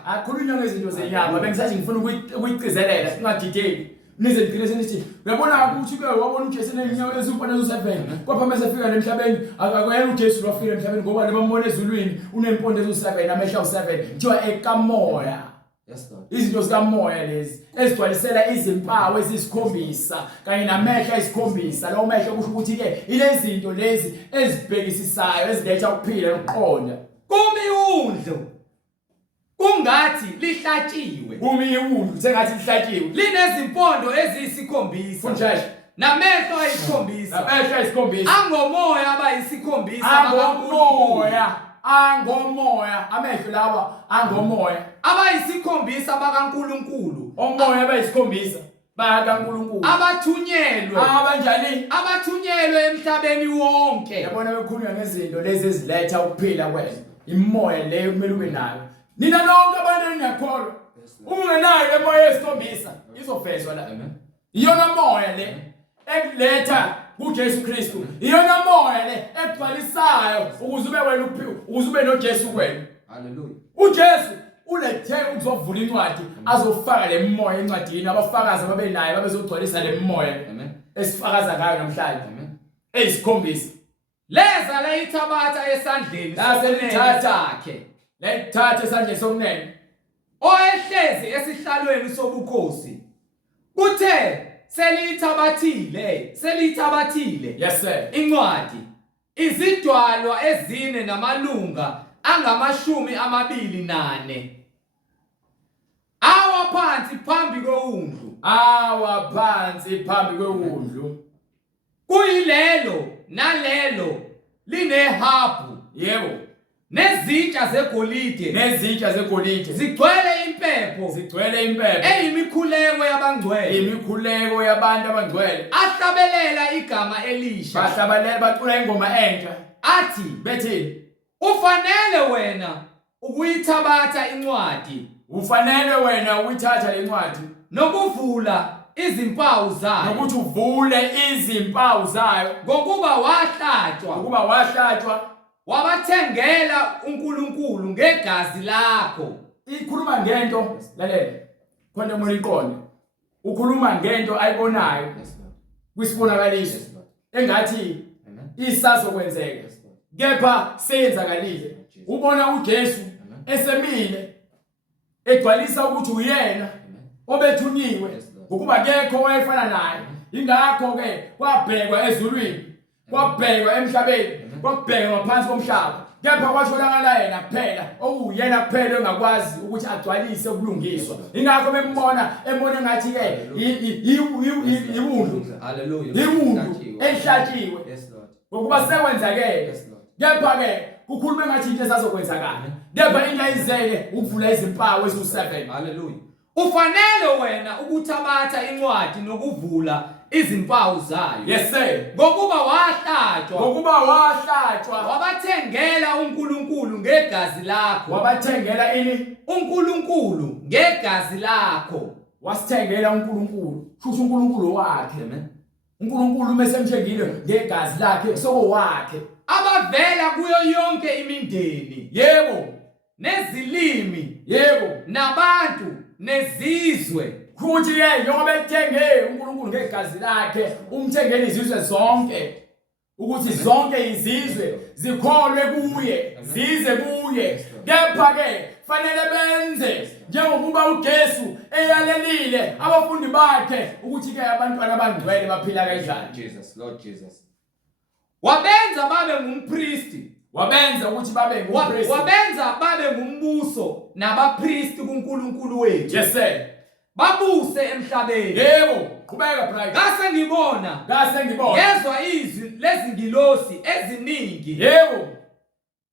akhulunywa ngezinto zenyama bengisathi ngifuna ukuyigcizelela singadideki nize ngigcine senithi uyabona ukuthi ke wabona uJesu enenyawo ezimpondo ezu7 kodwa mase efika emhlabeni akayena uJesu wafika emhlabeni ngoba lebambona ezulwini unempondo ezu7 amehlo awu7 kuthiwa ekamoya Yes, Lord. Izinto zikamoya lezi ezigcwalisela izimpawu ezisikhombisa kanye namehlo esikhombisa lawo mehlo kusho ukuthi ke ilezi zinto lezi ezibhekisisayo eziletha ukuphila nokuqonda kumiwundlu kungathi lihlatshiwe kumiwundlu sengathi lihlatshiwe linezimpondo eziyisikhombisa kunjalo namehlo ayisikhombisa namehlo ayisikhombisa angomoya abayisikhombisa angomoya amehlo lawa angomoya abayisikhombisa bakaNkulunkulu omoya abayisikhombisa bakaNkulunkulu abathunyelwe abanjani abathunyelwe emhlabeni wonke yabona bekhulunywa ngezinto lezi eziletha ukuphila kwena imoya leyo kumele ube nayo nina lonke abantu engiyakholwa ungenayo le moya esikhombisa izofezwa la iyona moya le ekuletha kuJesu Kristu iyona moya le ekugcwalisayo ukuze ube wena uphila ukuze ube noJesu kwena Hallelujah. uJesu ulethe ukuzovula incwadi azofaka le moya encwadini abafakazi ababenayo babezogcwalisa le moya esifakaza ngayo namhlanje eyisikhombisa leza layithabatha esandleni sakhe lethatha esandleni sokunene oyehlezi esihlalweni sobukhosi kuthe selithabathile yes sir incwadi izidwalwa ezine namalunga angama24 awaphansi phambi kwewundlu kuyilelo nalelo linehabhu yebo nezitsha zegolide zigcwele impepho eyimikhuleko yabangcwele imikhuleko yabantu abangcwele ahlabelela igama elisha bahlabelela bacula ingoma entsha athi bethi ufanele wena ukuyithabatha incwadi uyithatha le ncwadi nokuvula izimpawu zayo nokuthi uvule izimpawu zayo ngokuba wahlatshwa wabathengela uNkulunkulu ngegazi lakho ikhuluma ngento lalela khona umuntu iqonde ukhuluma ngento ayibonayo kwisibonakaliso engathi isazokwenzeka kepha seyenzakalile ubona uJesu esemile egcwalisa ukuthi uyena obethunyiwe ukuba kekho owayefana naye ingakho ke kwabhekwa ezulwini kwabhekwa emhlabeni kwabhekwa ngaphansi komhlaba kepha kwatholakala yena kuphela okuyena kuphela ongakwazi ukuthi agcwalise ukulungiswa ingakho bembona ngathi ke iwundlu ehlatshiwe ngokuba sekwenzakele kepha ke kukhuluma ngathi into esazokwenzakala kepha into ayizeke ukuvula izimpawu ezu7 haleluya ufanele wena ukuthabatha incwadi nokuvula izimpawu zayo yes sir ngokuba wahlatshwa wabathengela uNkulunkulu ngegazi lakho wabathengela ini uNkulunkulu ngegazi lakho wasithengela uNkulunkulu futhi uNkulunkulu wakhe uNkulunkulu mesemthengile ngegazi lakhe sokowakhe abavela kuyo yonke imindeni yebo nezilimi yebo nabantu nezizwe futhi ke njengoba ethenge uNkulunkulu ngegazi lakhe umthengele izizwe zonke ukuthi zonke izizwe zikholwe kuye zize kuye kepha ke fanele benze njengokuba uJesu eyalelile abafundi bakhe ukuthi ke abantwana abangcwele baphila kanjani Jesus Lord Jesus wabenza babe ngumpristi wabenza ukuthi babe ngumpristi wabenza babe ngumbuso nabapristi kuNkulunkulu wethu yes sir babuse emhlabeni yebo qhubeka brother ngase ngibona ngezwa izwi lezingilosi eziningi yebo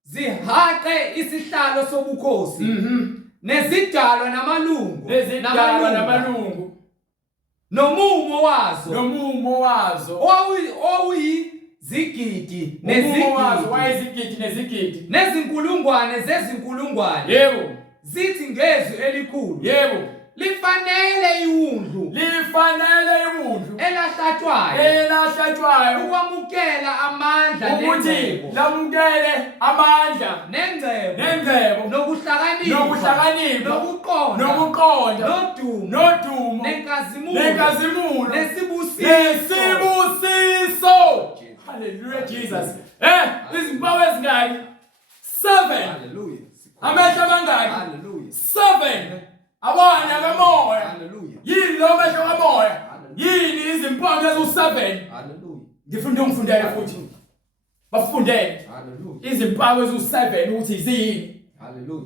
zihaqe isihlalo sobukhosi nezidalwa namalungu nomumo wazo zigidi nezigidi nezinkulungwane zezinkulungwane yebo zithi ngezwi elikhulu yebo lifanele iwundlu elahlatshwayo ukwamukela amandla ukuthi lamukele amandla nengcebo nokuhlakanipha nokuqonda nodumo nenkazimulo nesibusiso hallelujah Jesus izimpawu ezingaki 7 hallelujah amehlo amangaki hallelujah 7 abona kamoya Hallelujah. yini lo mehlo kamoya yini izimpondo ezu7 Hallelujah. ngifunda ungifundele futhi bafundele Hallelujah. izimpawu ezu7 ukuthi izini. Hallelujah.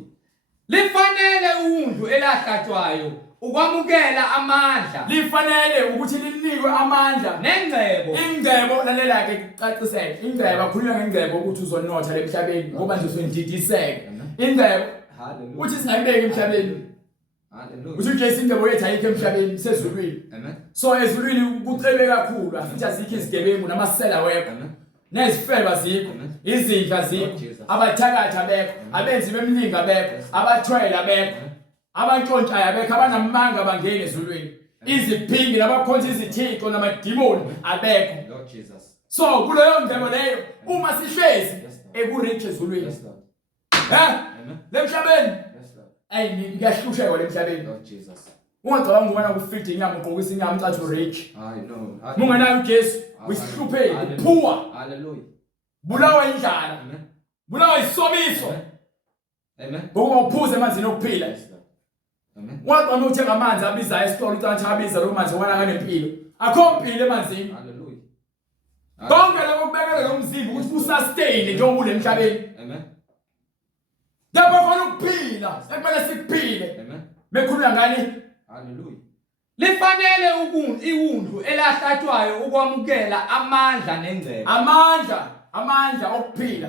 Lifanele undlu elahlatshwayo ukwamukela amandla Lifanele ukuthi linikwe amandla nengcebo ingcebo lalela ke kucaciseke ingcebo akhuluma ngengcebo ukuthi uzonotha lemhlabeni ngoba nje usendidiseke ingcebo Hallelujah. uthi singayibeka emhlabeni Hallelujah. uthi nje ingcebo yethu ayikho emhlabeni sezulwini Amen. so ezulwini kucebe kakhulu afuthi azikho izigebengu namasela wekho Amen. nezifeba zikho izindla zikho Jesus. abathakatha bekho abenzi bemlinga bekho abathwela bekho abantshontshayo abekho abanamanga bangene ezulwini iziphingi nabakhonza izithixo namadimoni abekho. Lord Jesus. So kuleyo ngcebo leyo uma sihlezi ekurich ezulwini Yes, Lord. Amen. Lemhlabeni Yes, Lord. ngiyahlusheka lemhlabeni Lord Jesus. ungacabanga ubona ku-50 inyama ugqokisa inyama ucathi urich I know. mungenayo ujesu uyisihlupheki uphuwa Hallelujah. bulawa indlala Amen. bulawa isomiso Amen. ngoba uphuze emanzini okuphila. Yes, Lord. Amen. Waqala uthenga amanzi abiza esitolo ucathi abiza lo manzi wona kanempilo akho mpilo emanzini Hallelujah. konke lokho kubekela lo mzimba ukuthi kusustain njengoba ule emhlabeni Amen. lapho khona ukuphila ekumele sikuphile Amen. mekhulula ngani Hallelujah. lifanele undlu elahlatshwayo ukwamukela amandla nengcebo amandla okuphila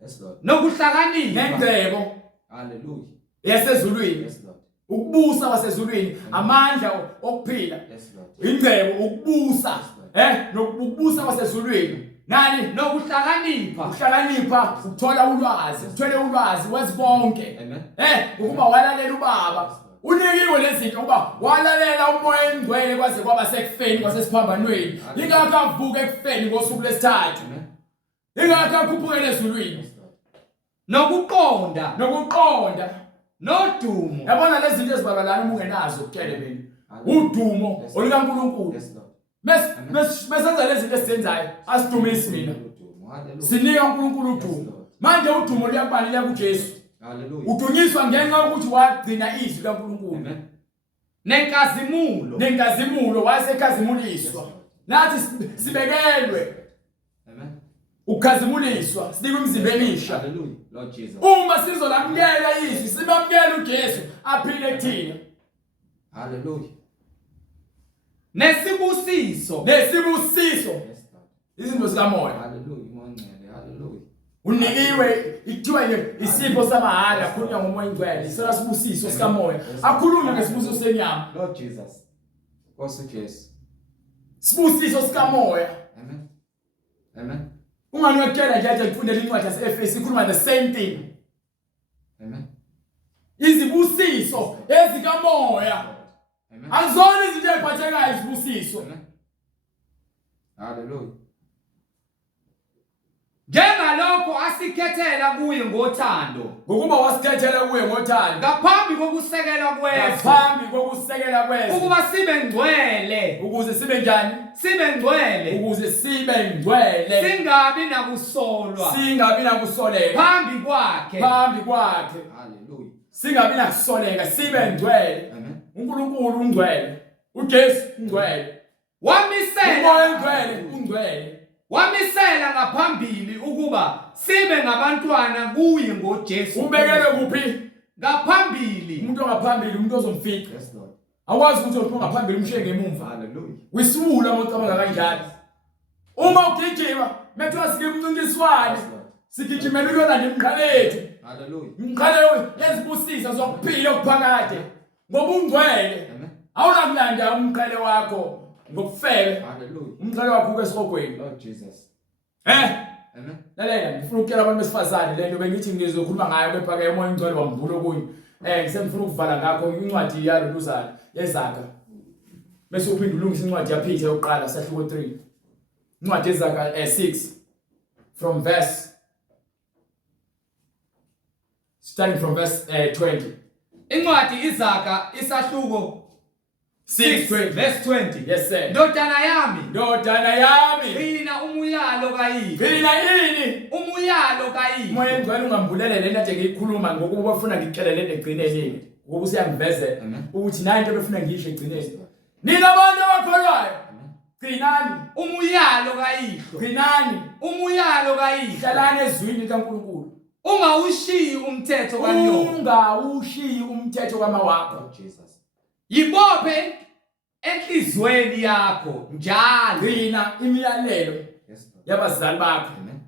Yes, Lord. nokuhlakanipha nengcebo Hallelujah. yasezulwini Yes, Lord. ukubusa wasezulwini amandla okuphila Yes, Lord. ingcebo ukubusa nokubusa wasezulwini nani nokuhlakanipha ukuhlakanipha ukuthola ulwazi wezibonke Amen. ukuba walalela ubaba unikiwe lezinto ukuba walalela umoya engcwele kwaze kwaba sekufeni kwasesiphambanweni ingakho avuka ekufeni ngosuku lesithathu Amen. ingakho akhuphukele ezulwini Yes, Lord. nokuqonda nodumo yabona lezi zinto ezibalwa lana ungenazo ukutshele mina udumo olikaNkulunkulu Yes, Lord. mesenza lezi zinto esizenzayo asidumisi mina Hallelujah. sinika uNkulunkulu udumo manje udumo liyakubani liya kuJesu Hallelujah. udunyiswa ngenxa yokuthi wagcina izwi laNkulunkulu Amen. nenkazimulo wayesekhazimuliswa nathi sibekelwe Amen. ukukhazimuliswa sinikwe imizimba emisha Hallelujah. Lord Jesus. uma sizolamukela izwi sibamukela uJesu aphile kuthina Hallelujah. nesibusiso nesibusiso Yes, Lord. izinto zikamoya Hallelujah. Mongcele. Hallelujah. unikiwe ikuthiwa nje isipho samahala khulunywa ngomoya ingcwele sibusiso sikamoya akhulunywe ngesibusiso senyama Lord Jesus. Nkosi uJesu. sibusiso sikamoya Amen. Amen. ungani wekutshela nje athi ngifundele incwadi yase-Efesi ikhuluma the same thing Amen. izibusiso ezikamoya Amen. azona izinto eziphathekayo izibusiso Amen. Hallelujah. njengalokho asikhethela kuye ngothando ngokuba wasikhethela kuye ngothando ngaphambi kokusekelwa kwezwe ngaphambi kokusekela kwezwe ukuba sibe ngcwele ukuze sibe njani ukuze sibe ngcwele singabi nakusolwa singabi nakusoleka phambi kwakhe Hallelujah. singabi nakusoleka sibe ngcwele Amen. uNkulunkulu ungcwele uJesu ungcwele umoya ungcwele wamisela ngaphambili ukuba sibe ngabantwana kuye ngoJesu ubekele kuphi ngaphambili umuntu ongaphambili umuntu ozomfica Yes, Lord. awazi ukuthi umuntu ongaphambili umshiye ngemumva Hallelujah. wisibula umuntu kanjalo uma ugijima methiwa sikimncintiswane Yes, Lord. sigijimela uyolanda imqhele yethu Hallelujah. imqhele yezibusisa zokuphila okuphakade ngoba ungcwele Amen. awunakulanda umqhele wakho ngokufebe Hallelujah. umqhele wakho ukesihogweni Lord Jesus. Amen. lalela ngifuna ukutshela abantu besifazane lento bengithi ngizokhuluma ngayo kepha ke umoya ingcwele wamvula okunye ngisengifuna ukuvala ngakho incwadi yaloluzana yeZakha bese uphinde ulungisa incwadi yaPeter yokuqala sahluko 3 incwadi yeZakha 6 from verse starting from verse 20 incwadi iZakha isahluko 6 verse 20 yes sir ndodana yami ndodana yami gcina umuyalo kayihlo ngina yini umuyalo kayihlo. Moya engcwele ungambulele lento ade ngiyikhuluma ngokuba bafuna ngixelele egcineni ngoba usiyangivezela ukuthi nayi into befuna ngisho egcineni. Nina abantu abakholwayo gcinani Umuyalo kayihlo. gcinani Umuyalo kayihlo. hlalani ezwini likaNkulunkulu. Ungawushiyi umthetho kaNyoko. Ungawushiyi umthetho kamawakho. Jesus. Yibophe enhlizweni yakho njalo. Gcina imiyalelo Yes, Lord. yabazali bakho. Amen.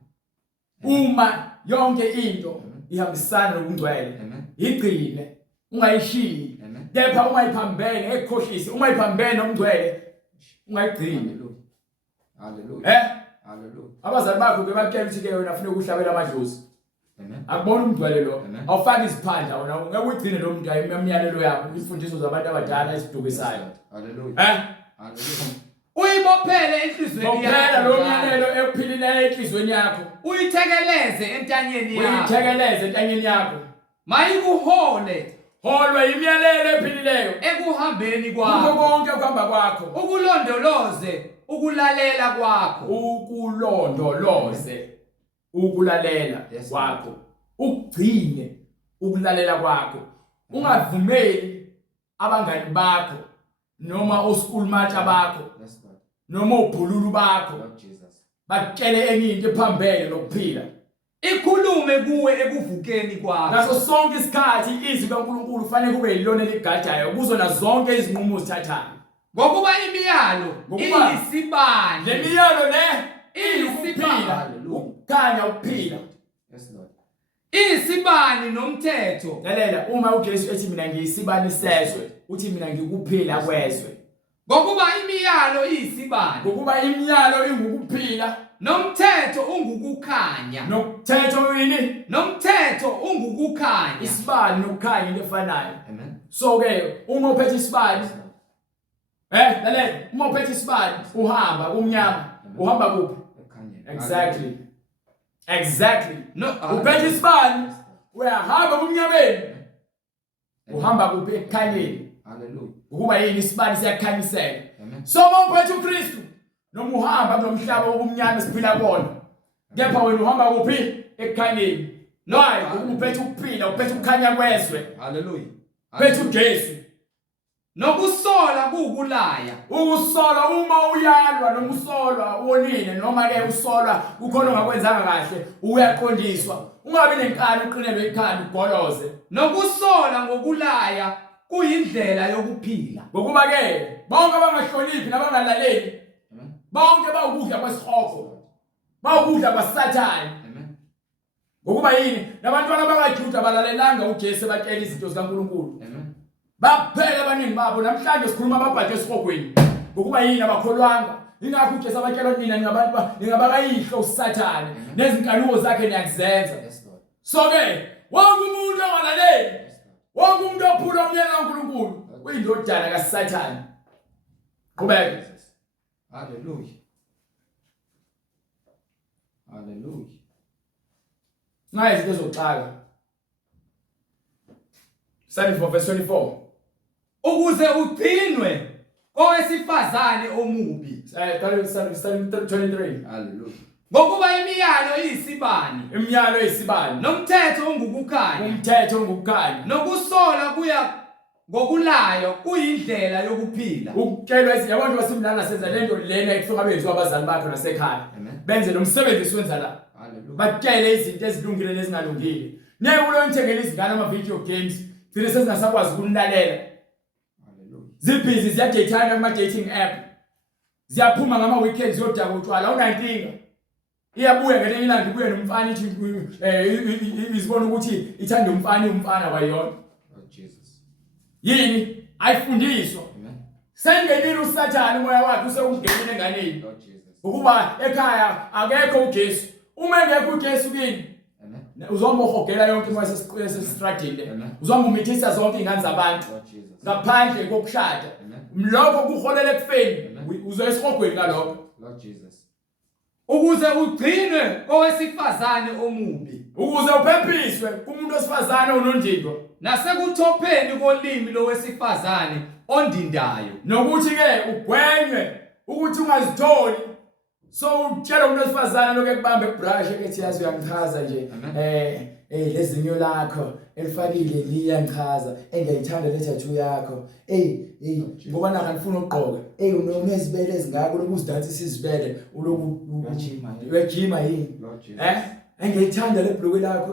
Uma yonke into ihambisana nobungcwele Amen. igcine ungayishiyi. Amen. Kepha ungayiphambene ekukhohlisi, ungayiphambene nomngcwele ungayigcini. Hallelujah. Hallelujah. Abazali bakho bebakutshela ukuthi ke wena ufuna ukuhlabela amadlozi. Amen. Akubona umngcwele lo. Amen. Awufaki iziphandla wona ungeke ugcine lo muntu imiyalelo yakho, imfundiso zabantu abadala esidukisayo. Hallelujah. Hallelujah. Uyibophele enhlizweni Bophela lo yakho. myalelo ephilileyo enhlizweni yakho. Uyitekeleze entanyeni yakho. Uyitekeleze entanyeni yakho. Mayikuhole Holwe imiyalelo ephilileyo ekuhambeni kuko kwakho. konke ukuhamba kwakho. Ukulondoloze ukulalela kwakho. Ukulondoloze ukulalela Yes, kwakho. Ugcine ukulalela kwakho. Ungavumeli abangani bakho noma oskulmatsha bakho Yes, God. noma obhululu bakho Lord Jesus. bakutshele enye into ephambene nokuphila. Ikhulume kuwe ekuvukeni kwakho. Ngaso sonke isikhathi izwi kaNkulunkulu kufanele kube yilona eligajayo kuzona zonke izinqumo ozithathayo. Ngokuba imiyalo Ngokuba iyisibani. Le miyalo le Iyisibani. iyisiphila, ukukhanya ukuphila. Yes, Lord. Iyisibani nomthetho. Lalela uma uJesu ethi mina ngiyisibani sezwe, uthi mina ngikuphila kwezwe. Ngokuba imiyalo iyisibani. Ngokuba imiyalo ingukuphila, Nomthetho ungukukhanya. nomthetho wini, Nomthetho ungukukhanya. isibani nokukhanya into efanayo. Amen. So ke uma uphethe isibani, Yes, Lord. lalela, uma uphethe isibani uhamba kumnyama, uhamba kuphi? Ekhanyeni. Exactly. No, Uphethe isibani, uyahamba kumnyameni, uhamba kuphi? Ekukhanyeni. Hallelujah. Ukuba yini isibani siyakhanyisela. Amen. So uma uphethe uKristu noma uhamba kulomhlaba wobumnyama siphila kuona, kepha wena uhamba kuphi? Ekukhanyeni. Why? Ngoba uphethe ukuphila, uphethe ukukhanya kwezwe, Hallelujah. uphethe uJesu. nokusola kuukulaya. Ukusolwa uma uyalwa noma usolwa wonile noma ke usolwa kukhona ongakwenzanga kahle uyaqondiswa. Ungabi nenkani uqinelwe ikhanda ugoloze. Nokusola ngokulaya kuyindlela yokuphila. Ngokuba ke bonke abangahloniphi nabangalaleli, Amen. bonke bawukudla kwesihoko, bawukudla kwaSathane. Amen. Ngokuba yini? Nabantwana bakaJuda balalelanga uJesu batshela izinto zikaNkulunkulu. Amen. Baphela abaningi babo namhlanje sikhuluma amabhadi esihogweni. Ngokuba yini abakholwanga? Ingakho uJesu abatshela ukuthi nina ningabakayihlo uSathane nezinkanuko zakhe niyakuzenza. Yes, Lord. So ke wonke umuntu ongalaleli, Yes, Lord. wonke umuntu ophula umyalelo kaNkulunkulu uyindodana kaSathane. Qhubeka. Jesus. Hallelujah. Hallelujah. Ngaye izinto zokuxaka. Starting from verse 24. Ukuze ugcinwe kowesifazane omubi. Starting 23. Hallelujah. Ngokuba imiyalo iyisibani. Imiyalo eyisibani. Nomthetho ungukukhanya. Umthetho ngokukhanya. Nokusola kuya ngokulayo kuyindlela yokuphila. Ukutshelwa izinto abantu basimlana senza lento lena ekufika benziwa abazali bakho nasekhaya. Amen. Benze lo msebenzi siwenza la. Hallelujah. Batshele izinto ezilungile nezingalungile. Nekulo nithengele izingane ama video games, thina sesingasakwazi ukunilalela. Hallelujah. Zibhizi ziyadate kuma dating app. Ziyaphuma ngama weekends yodaka utshwala unankinga. Iyabuya ngelinye ilanga ibuye nomfana ithi izibona ukuthi ithanda umfana kwayona. Lord Jesus. Yini? Ayifundiswa. Amen. Sengenile uSathane umoya wakhe usekungenile enganeni. Lord Jesus. Ukuba ekhaya akekho uJesu. Uma engekho uJesu kini, Amen. uzomhogela yonke imoya sesistradile. Amen. Uzomumithisa zonke ingane zabantu Lord Jesus. ngaphandle kokushada. Amen. Lokho kuholela ekufeni. Amen. Uzoyesihogweni ngalokho. Lord Jesus. Ukuze ugcinwe kowesifazane omubi. Ukuze uphephiswe kumuntu wesifazane onondindo. Nasekutopheni kolimi lowesifazane ondindayo. Nokuthi ke ugwenywe ukuthi ungazitholi So utshela umuntu wesifazane lokho ekubambe ebrush ethi yazi uyangichaza nje lezinyo lakho elifakile liyangichaza engiyithanda le tattoo yakho ngoba naka ngifuna ukugqoka unezibele ezingako loku uzidansisa izibele uloku uyajima yini engiyithanda le bhluku lakho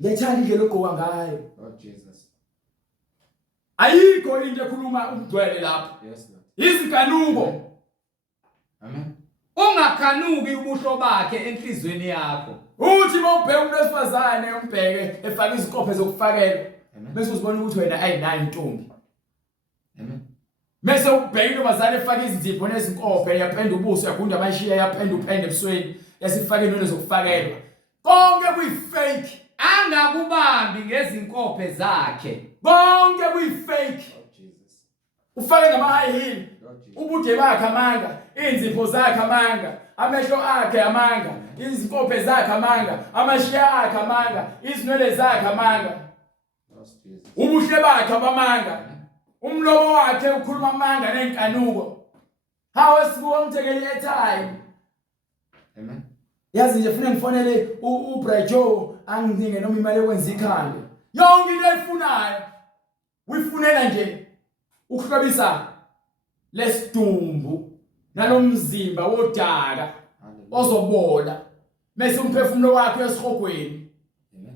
ngiyithanda indlela ogqoka ngayo Lord Jesus. ayikho into ekhuluma umgcwele lapho Yes, Lord. izinkanuko Amen. Ungakhanuki ubuhlo bakhe enhlizweni yakho. uthi mawubheka umuntu wesifazane umbheke efaka izinkophe zokufakela Amen. bese uzibona ukuthi wena ayinayo intombi Amen. bese ubheka intombazane efaka izinzipho nezinkophe yapenda ubuso yagunda amashiya yapenda uphende ebusweni yasifaka inwele zokufakelwa konke kuyifake Angakubambi ngezinkophe zakhe. konke kuyifake Lord Jesus. ufake nama high heel Lord Jesus. ubude bakhe amanga inzipho zakhe amanga amehlo akhe amanga izinkophe zakhe amanga amashiya akhe amanga izinwele zakhe amanga Lord Jesus. ubuhle bakhe abamanga umlomo wakhe ukhuluma amanga nenkanuko hawe sibuka umthekeli etime Amen. yazi nje ufuna ngifonele uBrajo anginike noma imali ekwenza ikhanda yonke into eyifunayo uyifunela nje ukuhlobisa lesidumbu nalomzimba wodaka Hallelujah. ozobola bese umphefumulo wakhe esihogweni Amen.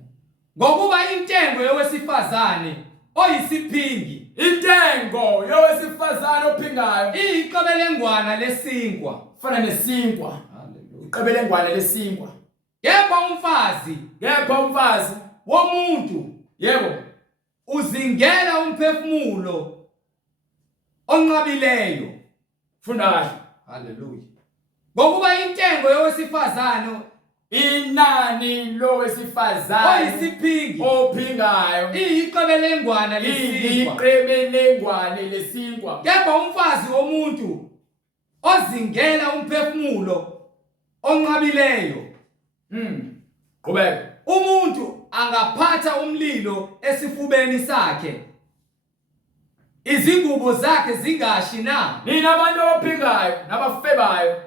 Ngokuba intengo yowesifazane oyisiphingi intengo yowesifazane ophingayo iyiqobelengwana lesinkwa. fana nesinkwa Hallelujah. iqebelengwane lesinkwa Kepha umfazi kepha umfazi womuntu yebo uzingela umphefumulo onqabileyo. funda kahle Hallelujah. Ngokuba intengo yowesifazane inani lowesifazane oyisiphingi ophingayo iyiqobelengwana lesinkwa. iqebelengwane lesinkwa Kepha umfazi womuntu ozingela umphefumulo onqabileyo. qhubeka Umuntu angaphatha umlilo esifubeni sakhe. Izingubo zakhe zingashi na. nina abantu abaphingayo nabafebayo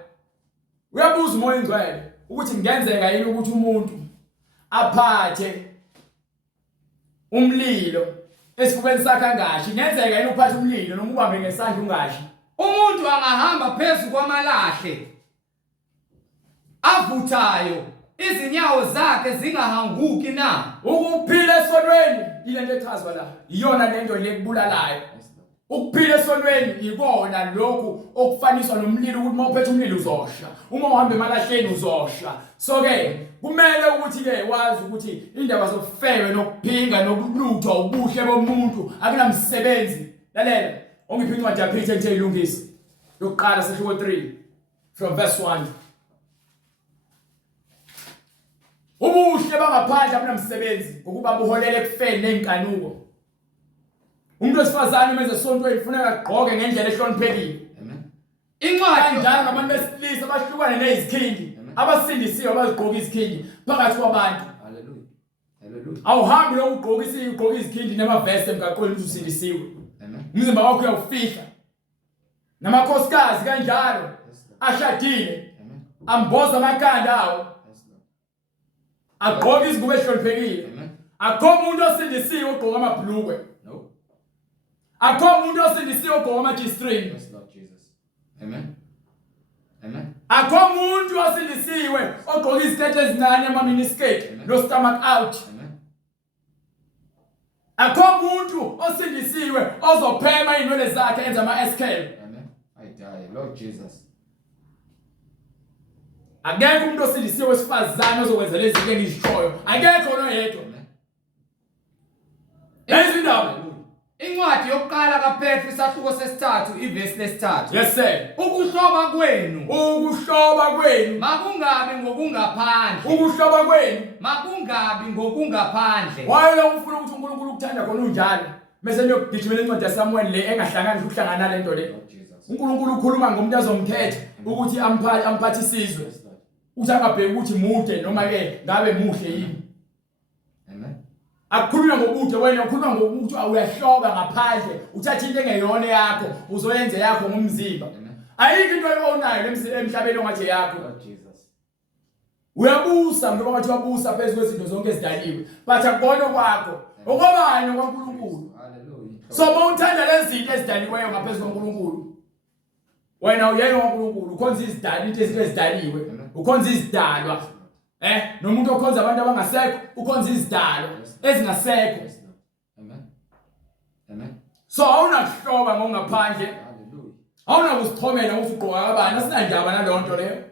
uyabuza umoya ingcwele ukuthi ngenzeka yini ukuthi umuntu aphathe umlilo esifubeni sakhe angashi ngenzeka yini ukuphatha umlilo noma ubambe ngesandla ungashi Umuntu angahamba phezulu kwamalahle avuthayo, izinyawo zakhe zingahanguki na. ukuphila esonweni ilento echazwa la iyona lento lekubulalayo Yes, Lord. ukuphila esonweni ikona lokhu okufaniswa nomlilo ukuthi mawuphethe umlilo uzosha uma uhamba emalahleni uzosha so ke kumele ukuthi ke wazi ukuthi indaba zokufewe nokuphinga nokulutha ubuhle bomuntu akunamsebenzi lalela ongiphi incwadi yaPeter ethe ilungisi yokuqala sehluko 3 from verse 1 ubuhle bangaphandle abunamsebenzi ngokuba buholele ekufeni nenkanuko umuntu wesifazane menze esontweni kufuneka agqoke ngendlela ehloniphekile Amen. Incwadi kanjalo nabantu besilisa abahlukane nezikhindi Amen. abasindisiwe abazigqoka izikhindi phakathi kwabantu Hallelujah. Hallelujah. awuhambi lokugqoka izikhindi namavesi emgaqweni ukuthi usindisiwe Amen. umzimba wakho uyawufihla namakhosikazi kanjalo Yes, Lord. ashadile Amen. amboza amakhanda awo Yes, Lord. agqoka izingubo ehloniphekile Amen. akho umuntu osindisiwe ogqoka amabhlukwe No. akho umuntu osindisiwe ogqoka ama-G-string Yes, Lord Jesus. Amen. Amen. akho umuntu osindisiwe ogqoka iziketi ezincane ama-miniskirt Amen. no stomach out Amen. akho umuntu osindisiwe ozophema inwele zakhe enza ama-escale Amen. I die. Lord Jesus. akekho umuntu osindisiwe wesifazane ozokwenza lezi zinto engizishoyo akekho noyedwa Amen. lezi ndaba Hallelujah. incwadi yokuqala kaPetru isahluko sesithathu ivesi lesithathu. yes sir Ukuhloba kwenu ukuhloba kwenu makungabi ngokungaphandle. ukuhloba kwenu Makungabi ngokungaphandle. wayelo ufuna ukuthi uNkulunkulu ukuthanda khona unjalo bese niyogijimela incwadi yaSamuel le engahlanganisi ukuhlangana nalento le Lord Jesus. uNkulunkulu ukhuluma ngomuntu azomkhetha ukuthi amphathe isizwe Yes, Lord. uthi angabheki ukuthi mude noma ke ngabe muhle yini Amen. akukhulunywa ngobude wena ukhuluma ngokuthi uyahloba ngaphandle uthatha into engeyona yakho uzoyenza yakho ngomzimba Amen. ayikho into onayo emhlabeni ongathi yakho. Lord Jesus. Uyabusa ngoba wathi wabusa phezulu kwezinto zonke ezidaliwe, but akubona kwakho okwabani kwaNkulunkulu. Hallelujah. So mawuthanda lezi zinto ezidaliweyo ngaphezulu kwaNkulunkulu, wena uyena waNkulunkulu, ukhonza izidalwa, into ezidaliwe, ukhonza izidalwa. Nomuntu okhonza abantu abangasekho, ukhonza izidalwa ezingasekho. Amen. Amen. So awunakuhloba ngongaphandle, Hallelujah. awunakusichomela usugqoka kabani, asinandaba naleyo nto leyo.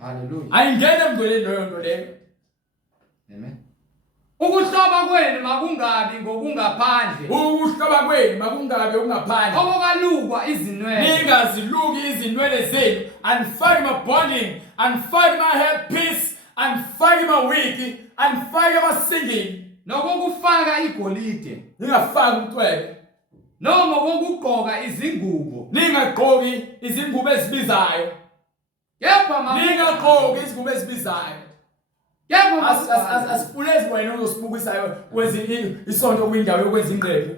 Hallelujah. Ayingene emngcweleni leyo nto leyo. Amen. Ukuhloba kwenu makungabi ngokungaphandle. Ukuhloba kwenu makungabe okungaphandle. Okokalukwa izinwele. Ningaziluki izinwele zenu, unfake my-bonding, unfake my-headpiece, unfake my-wig, unfake my-singing. Nokokufaka igolide. Ningafaki ubucwebe. Noma kokugqoka izingubo. Ningagqoki izingubo ezibizayo. Kepha Ningagqoki izingubo ezibizayo. Kepha Asifulezi wena uzosibukisayo kwenza isonto kwindawo yokwenza ingqephu.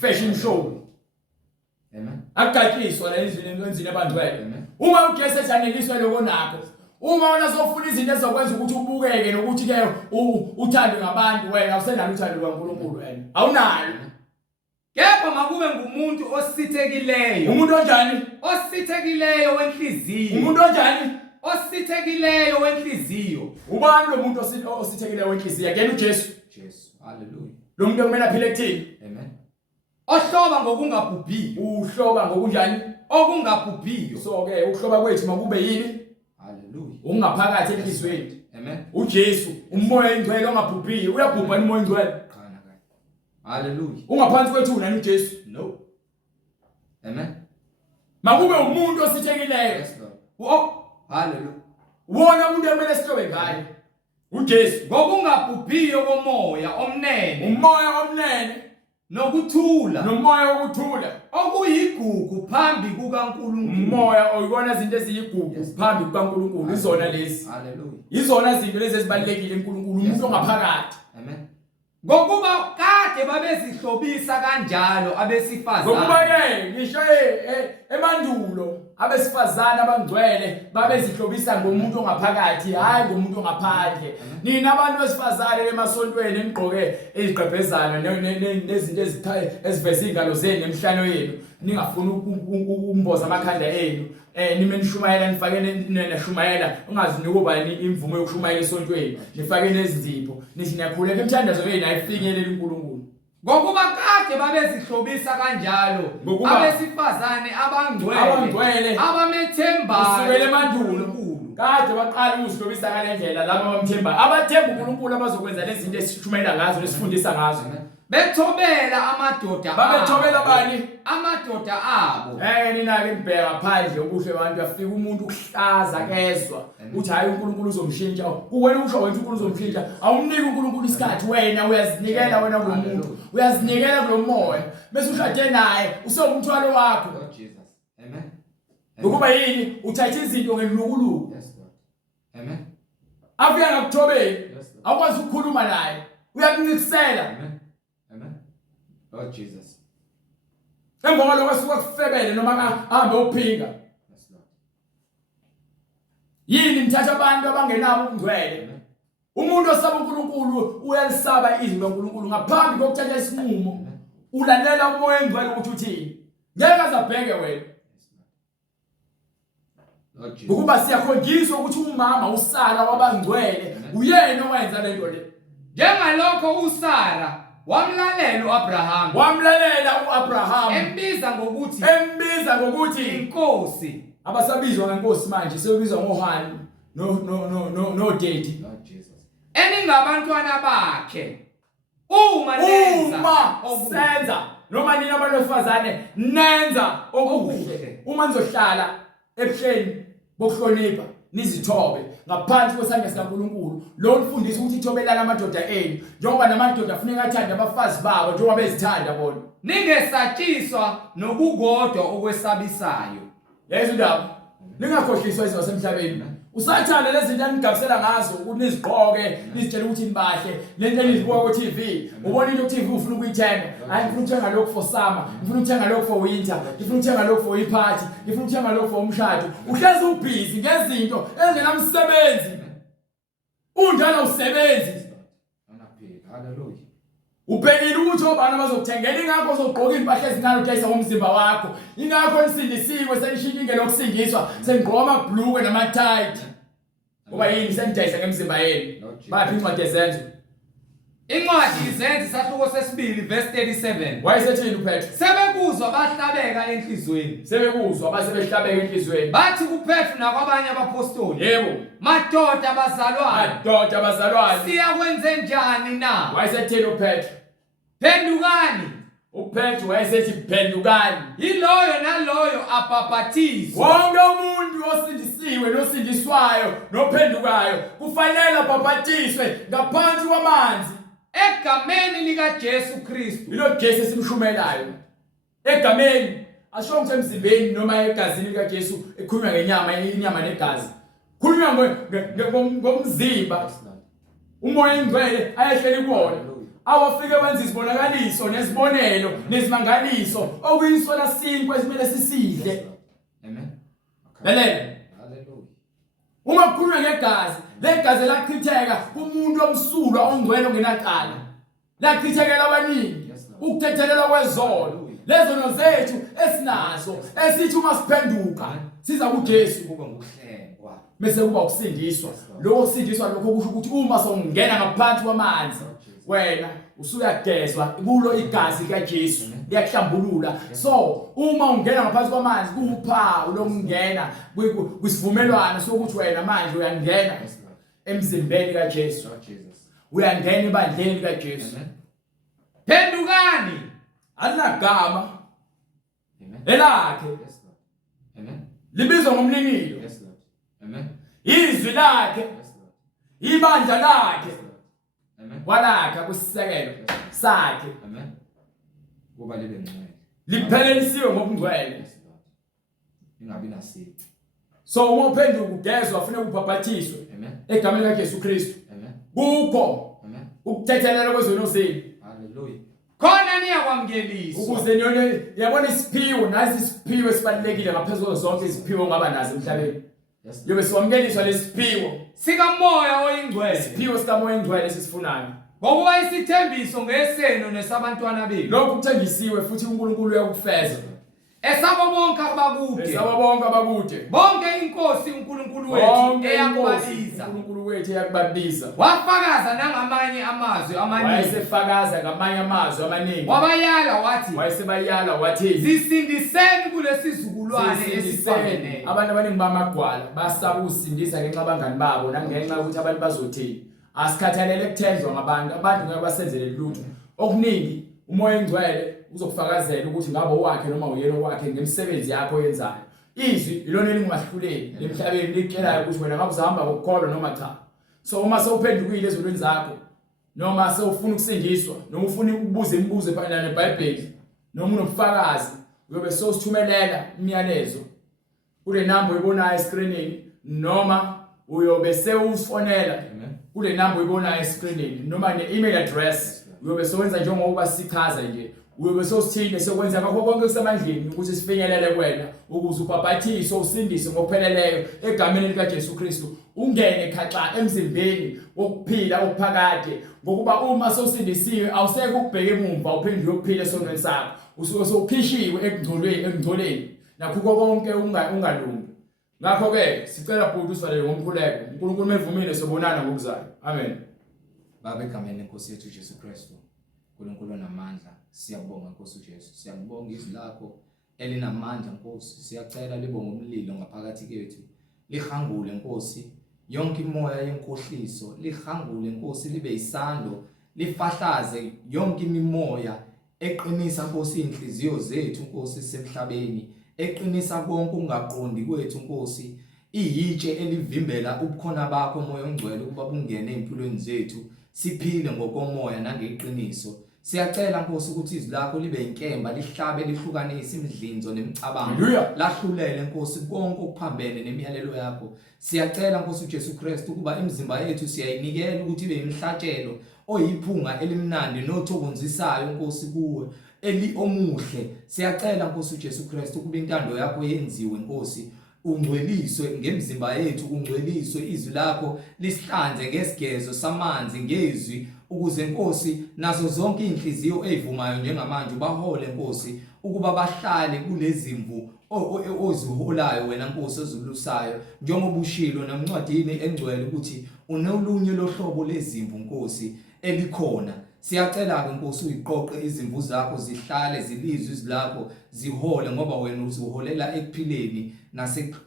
Fashion show. Amen. Akugatshiswa la endlini abangcwele. Amen. Uma ugesi ejaneliswe lokho nakho. Uma wona sofuna izinto ezokwenza ukuthi ubukeke nokuthi ke uthandwe ngabantu, wena usenalo uthando lwaNkulunkulu wena. Awunalo. kepha makube ngumuntu osithekileyo. Umuntu onjani? Osithekileyo wenhliziyo. Umuntu onjani? Osithekileyo wenhliziyo. Ubani lo muntu osithekileyo wenhliziyo? Yena uJesu. Jesus. Hallelujah. Lo muntu okumele aphile kuthini? Amen. Ohloba ngokungabhubhi. Uhloba ngokunjani? Okungabhubhiyo. So ke ukuhloba kwethu makube yini? Hallelujah. Ungaphakathi enhlizweni. Amen. uJesu, umoya engcwele ongabhubhiyo, uyabhubha umoya engcwele. Hallelujah. Ungaphansi kwethu nani uJesu? No. Amen. Makube umuntu osithekileyo. Yes, Lord. Hallelujah. Wona umuntu emele sihlobe ngaye. uJesu. Ngokungabhubhiyo komoya omnene. Umoya omnene Nokuthula. nomoya wokuthula. Okuyigugu phambi kukaNkulunkulu. Umoya oyibona izinto eziyigugu phambi kukaNkulunkulu, izona lezi. Hallelujah. Izona izinto lezi ezibalekile eNkulunkulu, umuntu ongaphakathi. Amen. Ngokuba kade babezihlobisa kanjalo abesifazane. Ngokuba ke ngisho emandulo abesifazane abangcwele babezihlobisa ngomuntu ongaphakathi, hayi ngomuntu ongaphandle. Nina abantu besifazane emasontweni enigqoke iziqebhezana nezinto eziveza ingalo zenu emhlalo yenu, ningafuni ukumboza amakhanda enu. Nime nishumayela nifake neshumayela, ungazi ukubani imvumo yokushumayela esontweni, nifake nezizipho, nithi niyakhuleka emthandazo yenu ayifinyelele uNkulunkulu. Ngokuba kade babezihlobisa kanjalo abesifazane abangcwele abamethembayo kusukela emandulo kade baqala ukuzihlobisa ngale ndlela laba abamthembayo, abathemba uNkulunkulu abazokwenza lezi zinto esishumayela ngazo nesifundisa ngazo. bethobela amadoda abo. Babethobela bani? Amadoda abo. Nina ke mbheka phandle ubuhle abantu, afika umuntu ukuhlaza kezwa uthi hayi uNkulunkulu uzomshintsha. Kuwena usho wena uNkulunkulu uzomshintsha, awumniki uNkulunkulu isikhathi, wena uyazinikela wena kulomuntu, uyazinikela kulomoya, bese ushade naye usomthwalo wakho. Lord Jesus. Amen. Ngokuba yini uthatha izinto ngelukuluku. Yes, Lord. Amen. Afika ngakuthobeli, Yes, Lord. awukwazi ukukhuluma naye, uyakunikisela. Amen. Amen. Lord Jesus. Emva kwalokho asuka kufebele noma ahambe uphinga. Yes, Lord. Yini nithatha abantu abangenabo ubungcwele. Amen. Umuntu osaba uNkulunkulu uyalisaba izwi loNkulunkulu ngaphambi kokuthatha isinqumo. Ulalela umoya engcwele ukuthi uthini. Ngeke azabheke wena. Lord Jesus. Ukuba siyakhonjiswa ukuthi umama uSara wabangcwele uyena owenza lento le. Njengalokho uSara wamlalela uAbraham. Wamlalela uAbraham. Embiza ngokuthi inkosi. Abasabizwa ngenkosi manje sebizwa ngoHani no Daddy. Lord Jesus. Eningabantwana bakhe. Uma senza noma nina abantu besifazane nenza okuhle. Uma nizohlala ebuhleni bokuhlonipha nizithobe ngaphansi kwesandla sikaNkulunkulu, lo mfundisi ukuthi ithobelana amadoda enu njengoba namadoda afuneka athande abafazi babo njengoba bezithanda bona. Ningesatshiswa nokukodwa okwesabisayo. Yayizo indaba. Ningakhohliswa izinto zasemhlabeni. Usathanda lezi zinto enigabisela ngazo ukuthi nizigqoke nizitshela ukuthi nibahle lento enizibuka ku TV ubona into ku TV ufuna ukuyithenga hayi ngifuna ukuthenga lokho for summer ngifuna ukuthenga lokho for winter ngifuna ukuthenga lokho for iparty ngifuna ukuthenga lokho for umshado uhlezi ubhizi ngezinto ezingenamsebenzi undala usebenzi haleluya ubhekile ukuthi obana bazokuthengela ingakho uzogqoka impahla ezincane udayisa ngomzimba wakho ingakho nisindisiwe senishintshe lokusindiswa sengqoma amabhlukwe nama-tight ngoba yini senidayisa ngemzimba yenu baphi incwadi yezenzo incwadi izenzi isahluko sesibili verse 37 wayesethini uPetro sebekuzwa bahlabeka enhlizweni sebekuzwa basebehlabeka enhlizweni bathi kuPetro nakwabanye abapostoli yebo madoda abazalwane siyakwenze njani na wayesethini uPetro phendukani uPetro wayesethi phendukani yiloyo naloyo abhabhathizwe wonke umuntu osindisiwe nosindiswayo nophendukayo kufanele abhabhathiswe ngaphansi kwamanzi egameni likaJesu Kristu ilo Jesu esimshumelayo egameni asho ukuthi emzimbeni noma egazini likaJesu ekhulunywa ngenyama inyama negazi khulunywa ngomzimba umoya engcwele ayehlela kuwona awafike wenza izibonakaliso nezibonelo nezimangaliso okuyisola sinkwe esimele sisidle amen lalela uma kukhulunywa ngegazi legazi lachitheka kumuntu omsulwa ongcwele ongenaqala lachithekela abaningi ukuthethelelwa kwezono lezono zethu esinazo esithi uma siphenduka siza kuJesu kuba ngokuhlengwa bese kuba ukusindiswa lokho kusindiswa lokho kusho ukuthi uma songena ngaphansi kwamanzi wena usuyagezwa kulo igazi likaJesu liyahlambulula so uma ungena ngaphansi kwamanzi kuuphawu lokungena kwisivumelwano sokuthi wena manje uyangena emzimbeni kaJesu uyangena ebandleni likaJesu phendukani alinagama elakhe libizwa ngomlingilo izwi lakhe ibandla lakhe walakha kusisekelo sakhe kuba libe ngcwele liphelelisiwe ngokungcwele ingabi nasici so uma uphenduka ugezwa ufuna ukubhabhathiswe egameni likaJesu Kristu kukho ukuthethelela kwezono zenu haleluya khona niyakwamkeliswa ukuze niyone yabona isiphiwo nazi isiphiwo esibalekile ngaphezulu zonke iziphiwo ngaba nazo emhlabeni yobe siwamkeliswa lesiphiwo sikamoya oyingcwele isiphiwo sikamoya oyingcwele sisifunayo ngokuba isithembiso ngeseno nesabantwana bethu lokhu kuthengisiwe futhi uNkulunkulu uyakufeza esabo bonke abakude bonke inkosi uNkulunkulu wethu eyakubabiza uNkulunkulu wethu eyakubabiza wafakaza nangamanye amazwi amaningi wayesefakaza ngamanye amazwi amaningi wayesebayala wathi zisindiseni kulesizukulwane esifanele abantu abaningi bamagwala basaba ukusindisa ngenxa abangani babo nangenxa ukuthi abantu bazothini asikhathalele kuthenjwa ngabantu ngeke basenzele lutho okuningi umoya engcwele uzokufakazela ukuthi ngabe wakhe noma uyena wakhe ngemisebenzi yakho oyenzayo izwi ilona elingahluleli emhlabeni likutshelayo ukuthi wena ngabe uzahamba ngokukholwa noma cha so uma sewuphendukile ezolweni zakho noma sewufuna ukusindiswa noma ufuna ukubuza imibuzo efana neBhayibheli noma unobufakazi uyobe sewusithumelela imiyalezo kule number oyibonayo escreenini noma uyobe sewufonela kule number oyibonayo escreenini noma ne-email address uyobe sewenza njengoba sichaza nje uyobe sosithile sekwenza ngakho konke kusemandleni ukuthi sifinyelele kwena ukuze ubhabhathiswe usindiswe ngokupheleleyo egameni likaJesu Kristu ungene khaxa emzimbeni wokuphila okuphakade ngokuba uma sosindisiwe awuseke ukubheka emumva uphendule ukuphila esonweni sakho usuke sowukhishiwe ekungcoleni nakho konke ungalungi ngakho ke sicela bhuti usalele ngomkhuleko uNkulunkulu mevumile sobonana ngokuzayo amen baba egameni lenkosi yethu Jesu Kristu uNkulunkulu namandla siyabonga Nkosi uJesu siyabonga izwi lakho elinamandla Nkosi siyacela libe ngomlilo ngaphakathi kwethu lihangule Nkosi yonke imoya yenkohliso lihangule Nkosi libe isando lifahlaze yonke imimoya eqinisa Nkosi inhliziyo zethu Nkosi semhlabeni eqinisa konke ungaqondi kwethu Nkosi iyitshe elivimbela ubukhona bakho moya ongcwele ukuba bungene empilweni zethu siphile ngokomoya nangeqiniso Siyacela Nkosi ukuthi izwi lakho libe inkemba lihlabe lihlukanise imidlinzo nemicabango Haleluya. lahlulele Nkosi konke okuphambene nemiyalelo yakho. Siyacela Nkosi uJesu Kristu ukuba imizimba yethu siyayinikela ukuthi ibe imhlatshelo oyiphunga elimnandi nothokonzisayo Nkosi kuwe omuhle. Siyacela Nkosi uJesu Kristu ukuba intando yakho yenziwe Nkosi, ungcweliswe ngemizimba yethu, ungcweliswe izwi lakho lisihlanze ngesigezo samanzi ngezwi, ukuze Nkosi nazo zonke inhliziyo ezivumayo njengamanje bahole Nkosi ukuba bahlale kulezimvu oziholayo wena Nkosi ozulusayo, njengoba ushilo namncwadini engcwele ukuthi unolunye lohlobo lezimvu Nkosi elikhona. Siyacela ke Nkosi uyiqoqe izimvu zakho zihlale zilizwe izwi lakho zihole, ngoba wena uziholela ekuphileni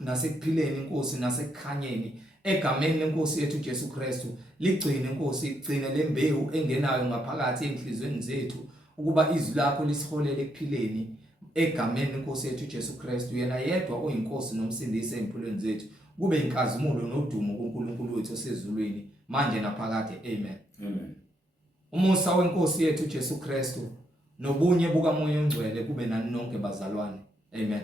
nasekuphileni Nkosi nasekukhanyeni. Egameni lenkosi yethu Jesu Kristu ligcine Nkosi, igcine lembewu engenayo ngaphakathi enhlizweni zethu ukuba izwi lakho lisiholele ekuphileni. Egameni lenkosi yethu Jesu Kristu, yena yedwa oyinkosi nomsindisi empilweni zethu, kube inkazimulo nodumo kuNkulunkulu wethu osezulwini manje naphakade. Amen. Amen. Umusa wenkosi yethu Jesu Kristu nobunye bukaMoya oNgcwele kube nani nonke bazalwane. Amen.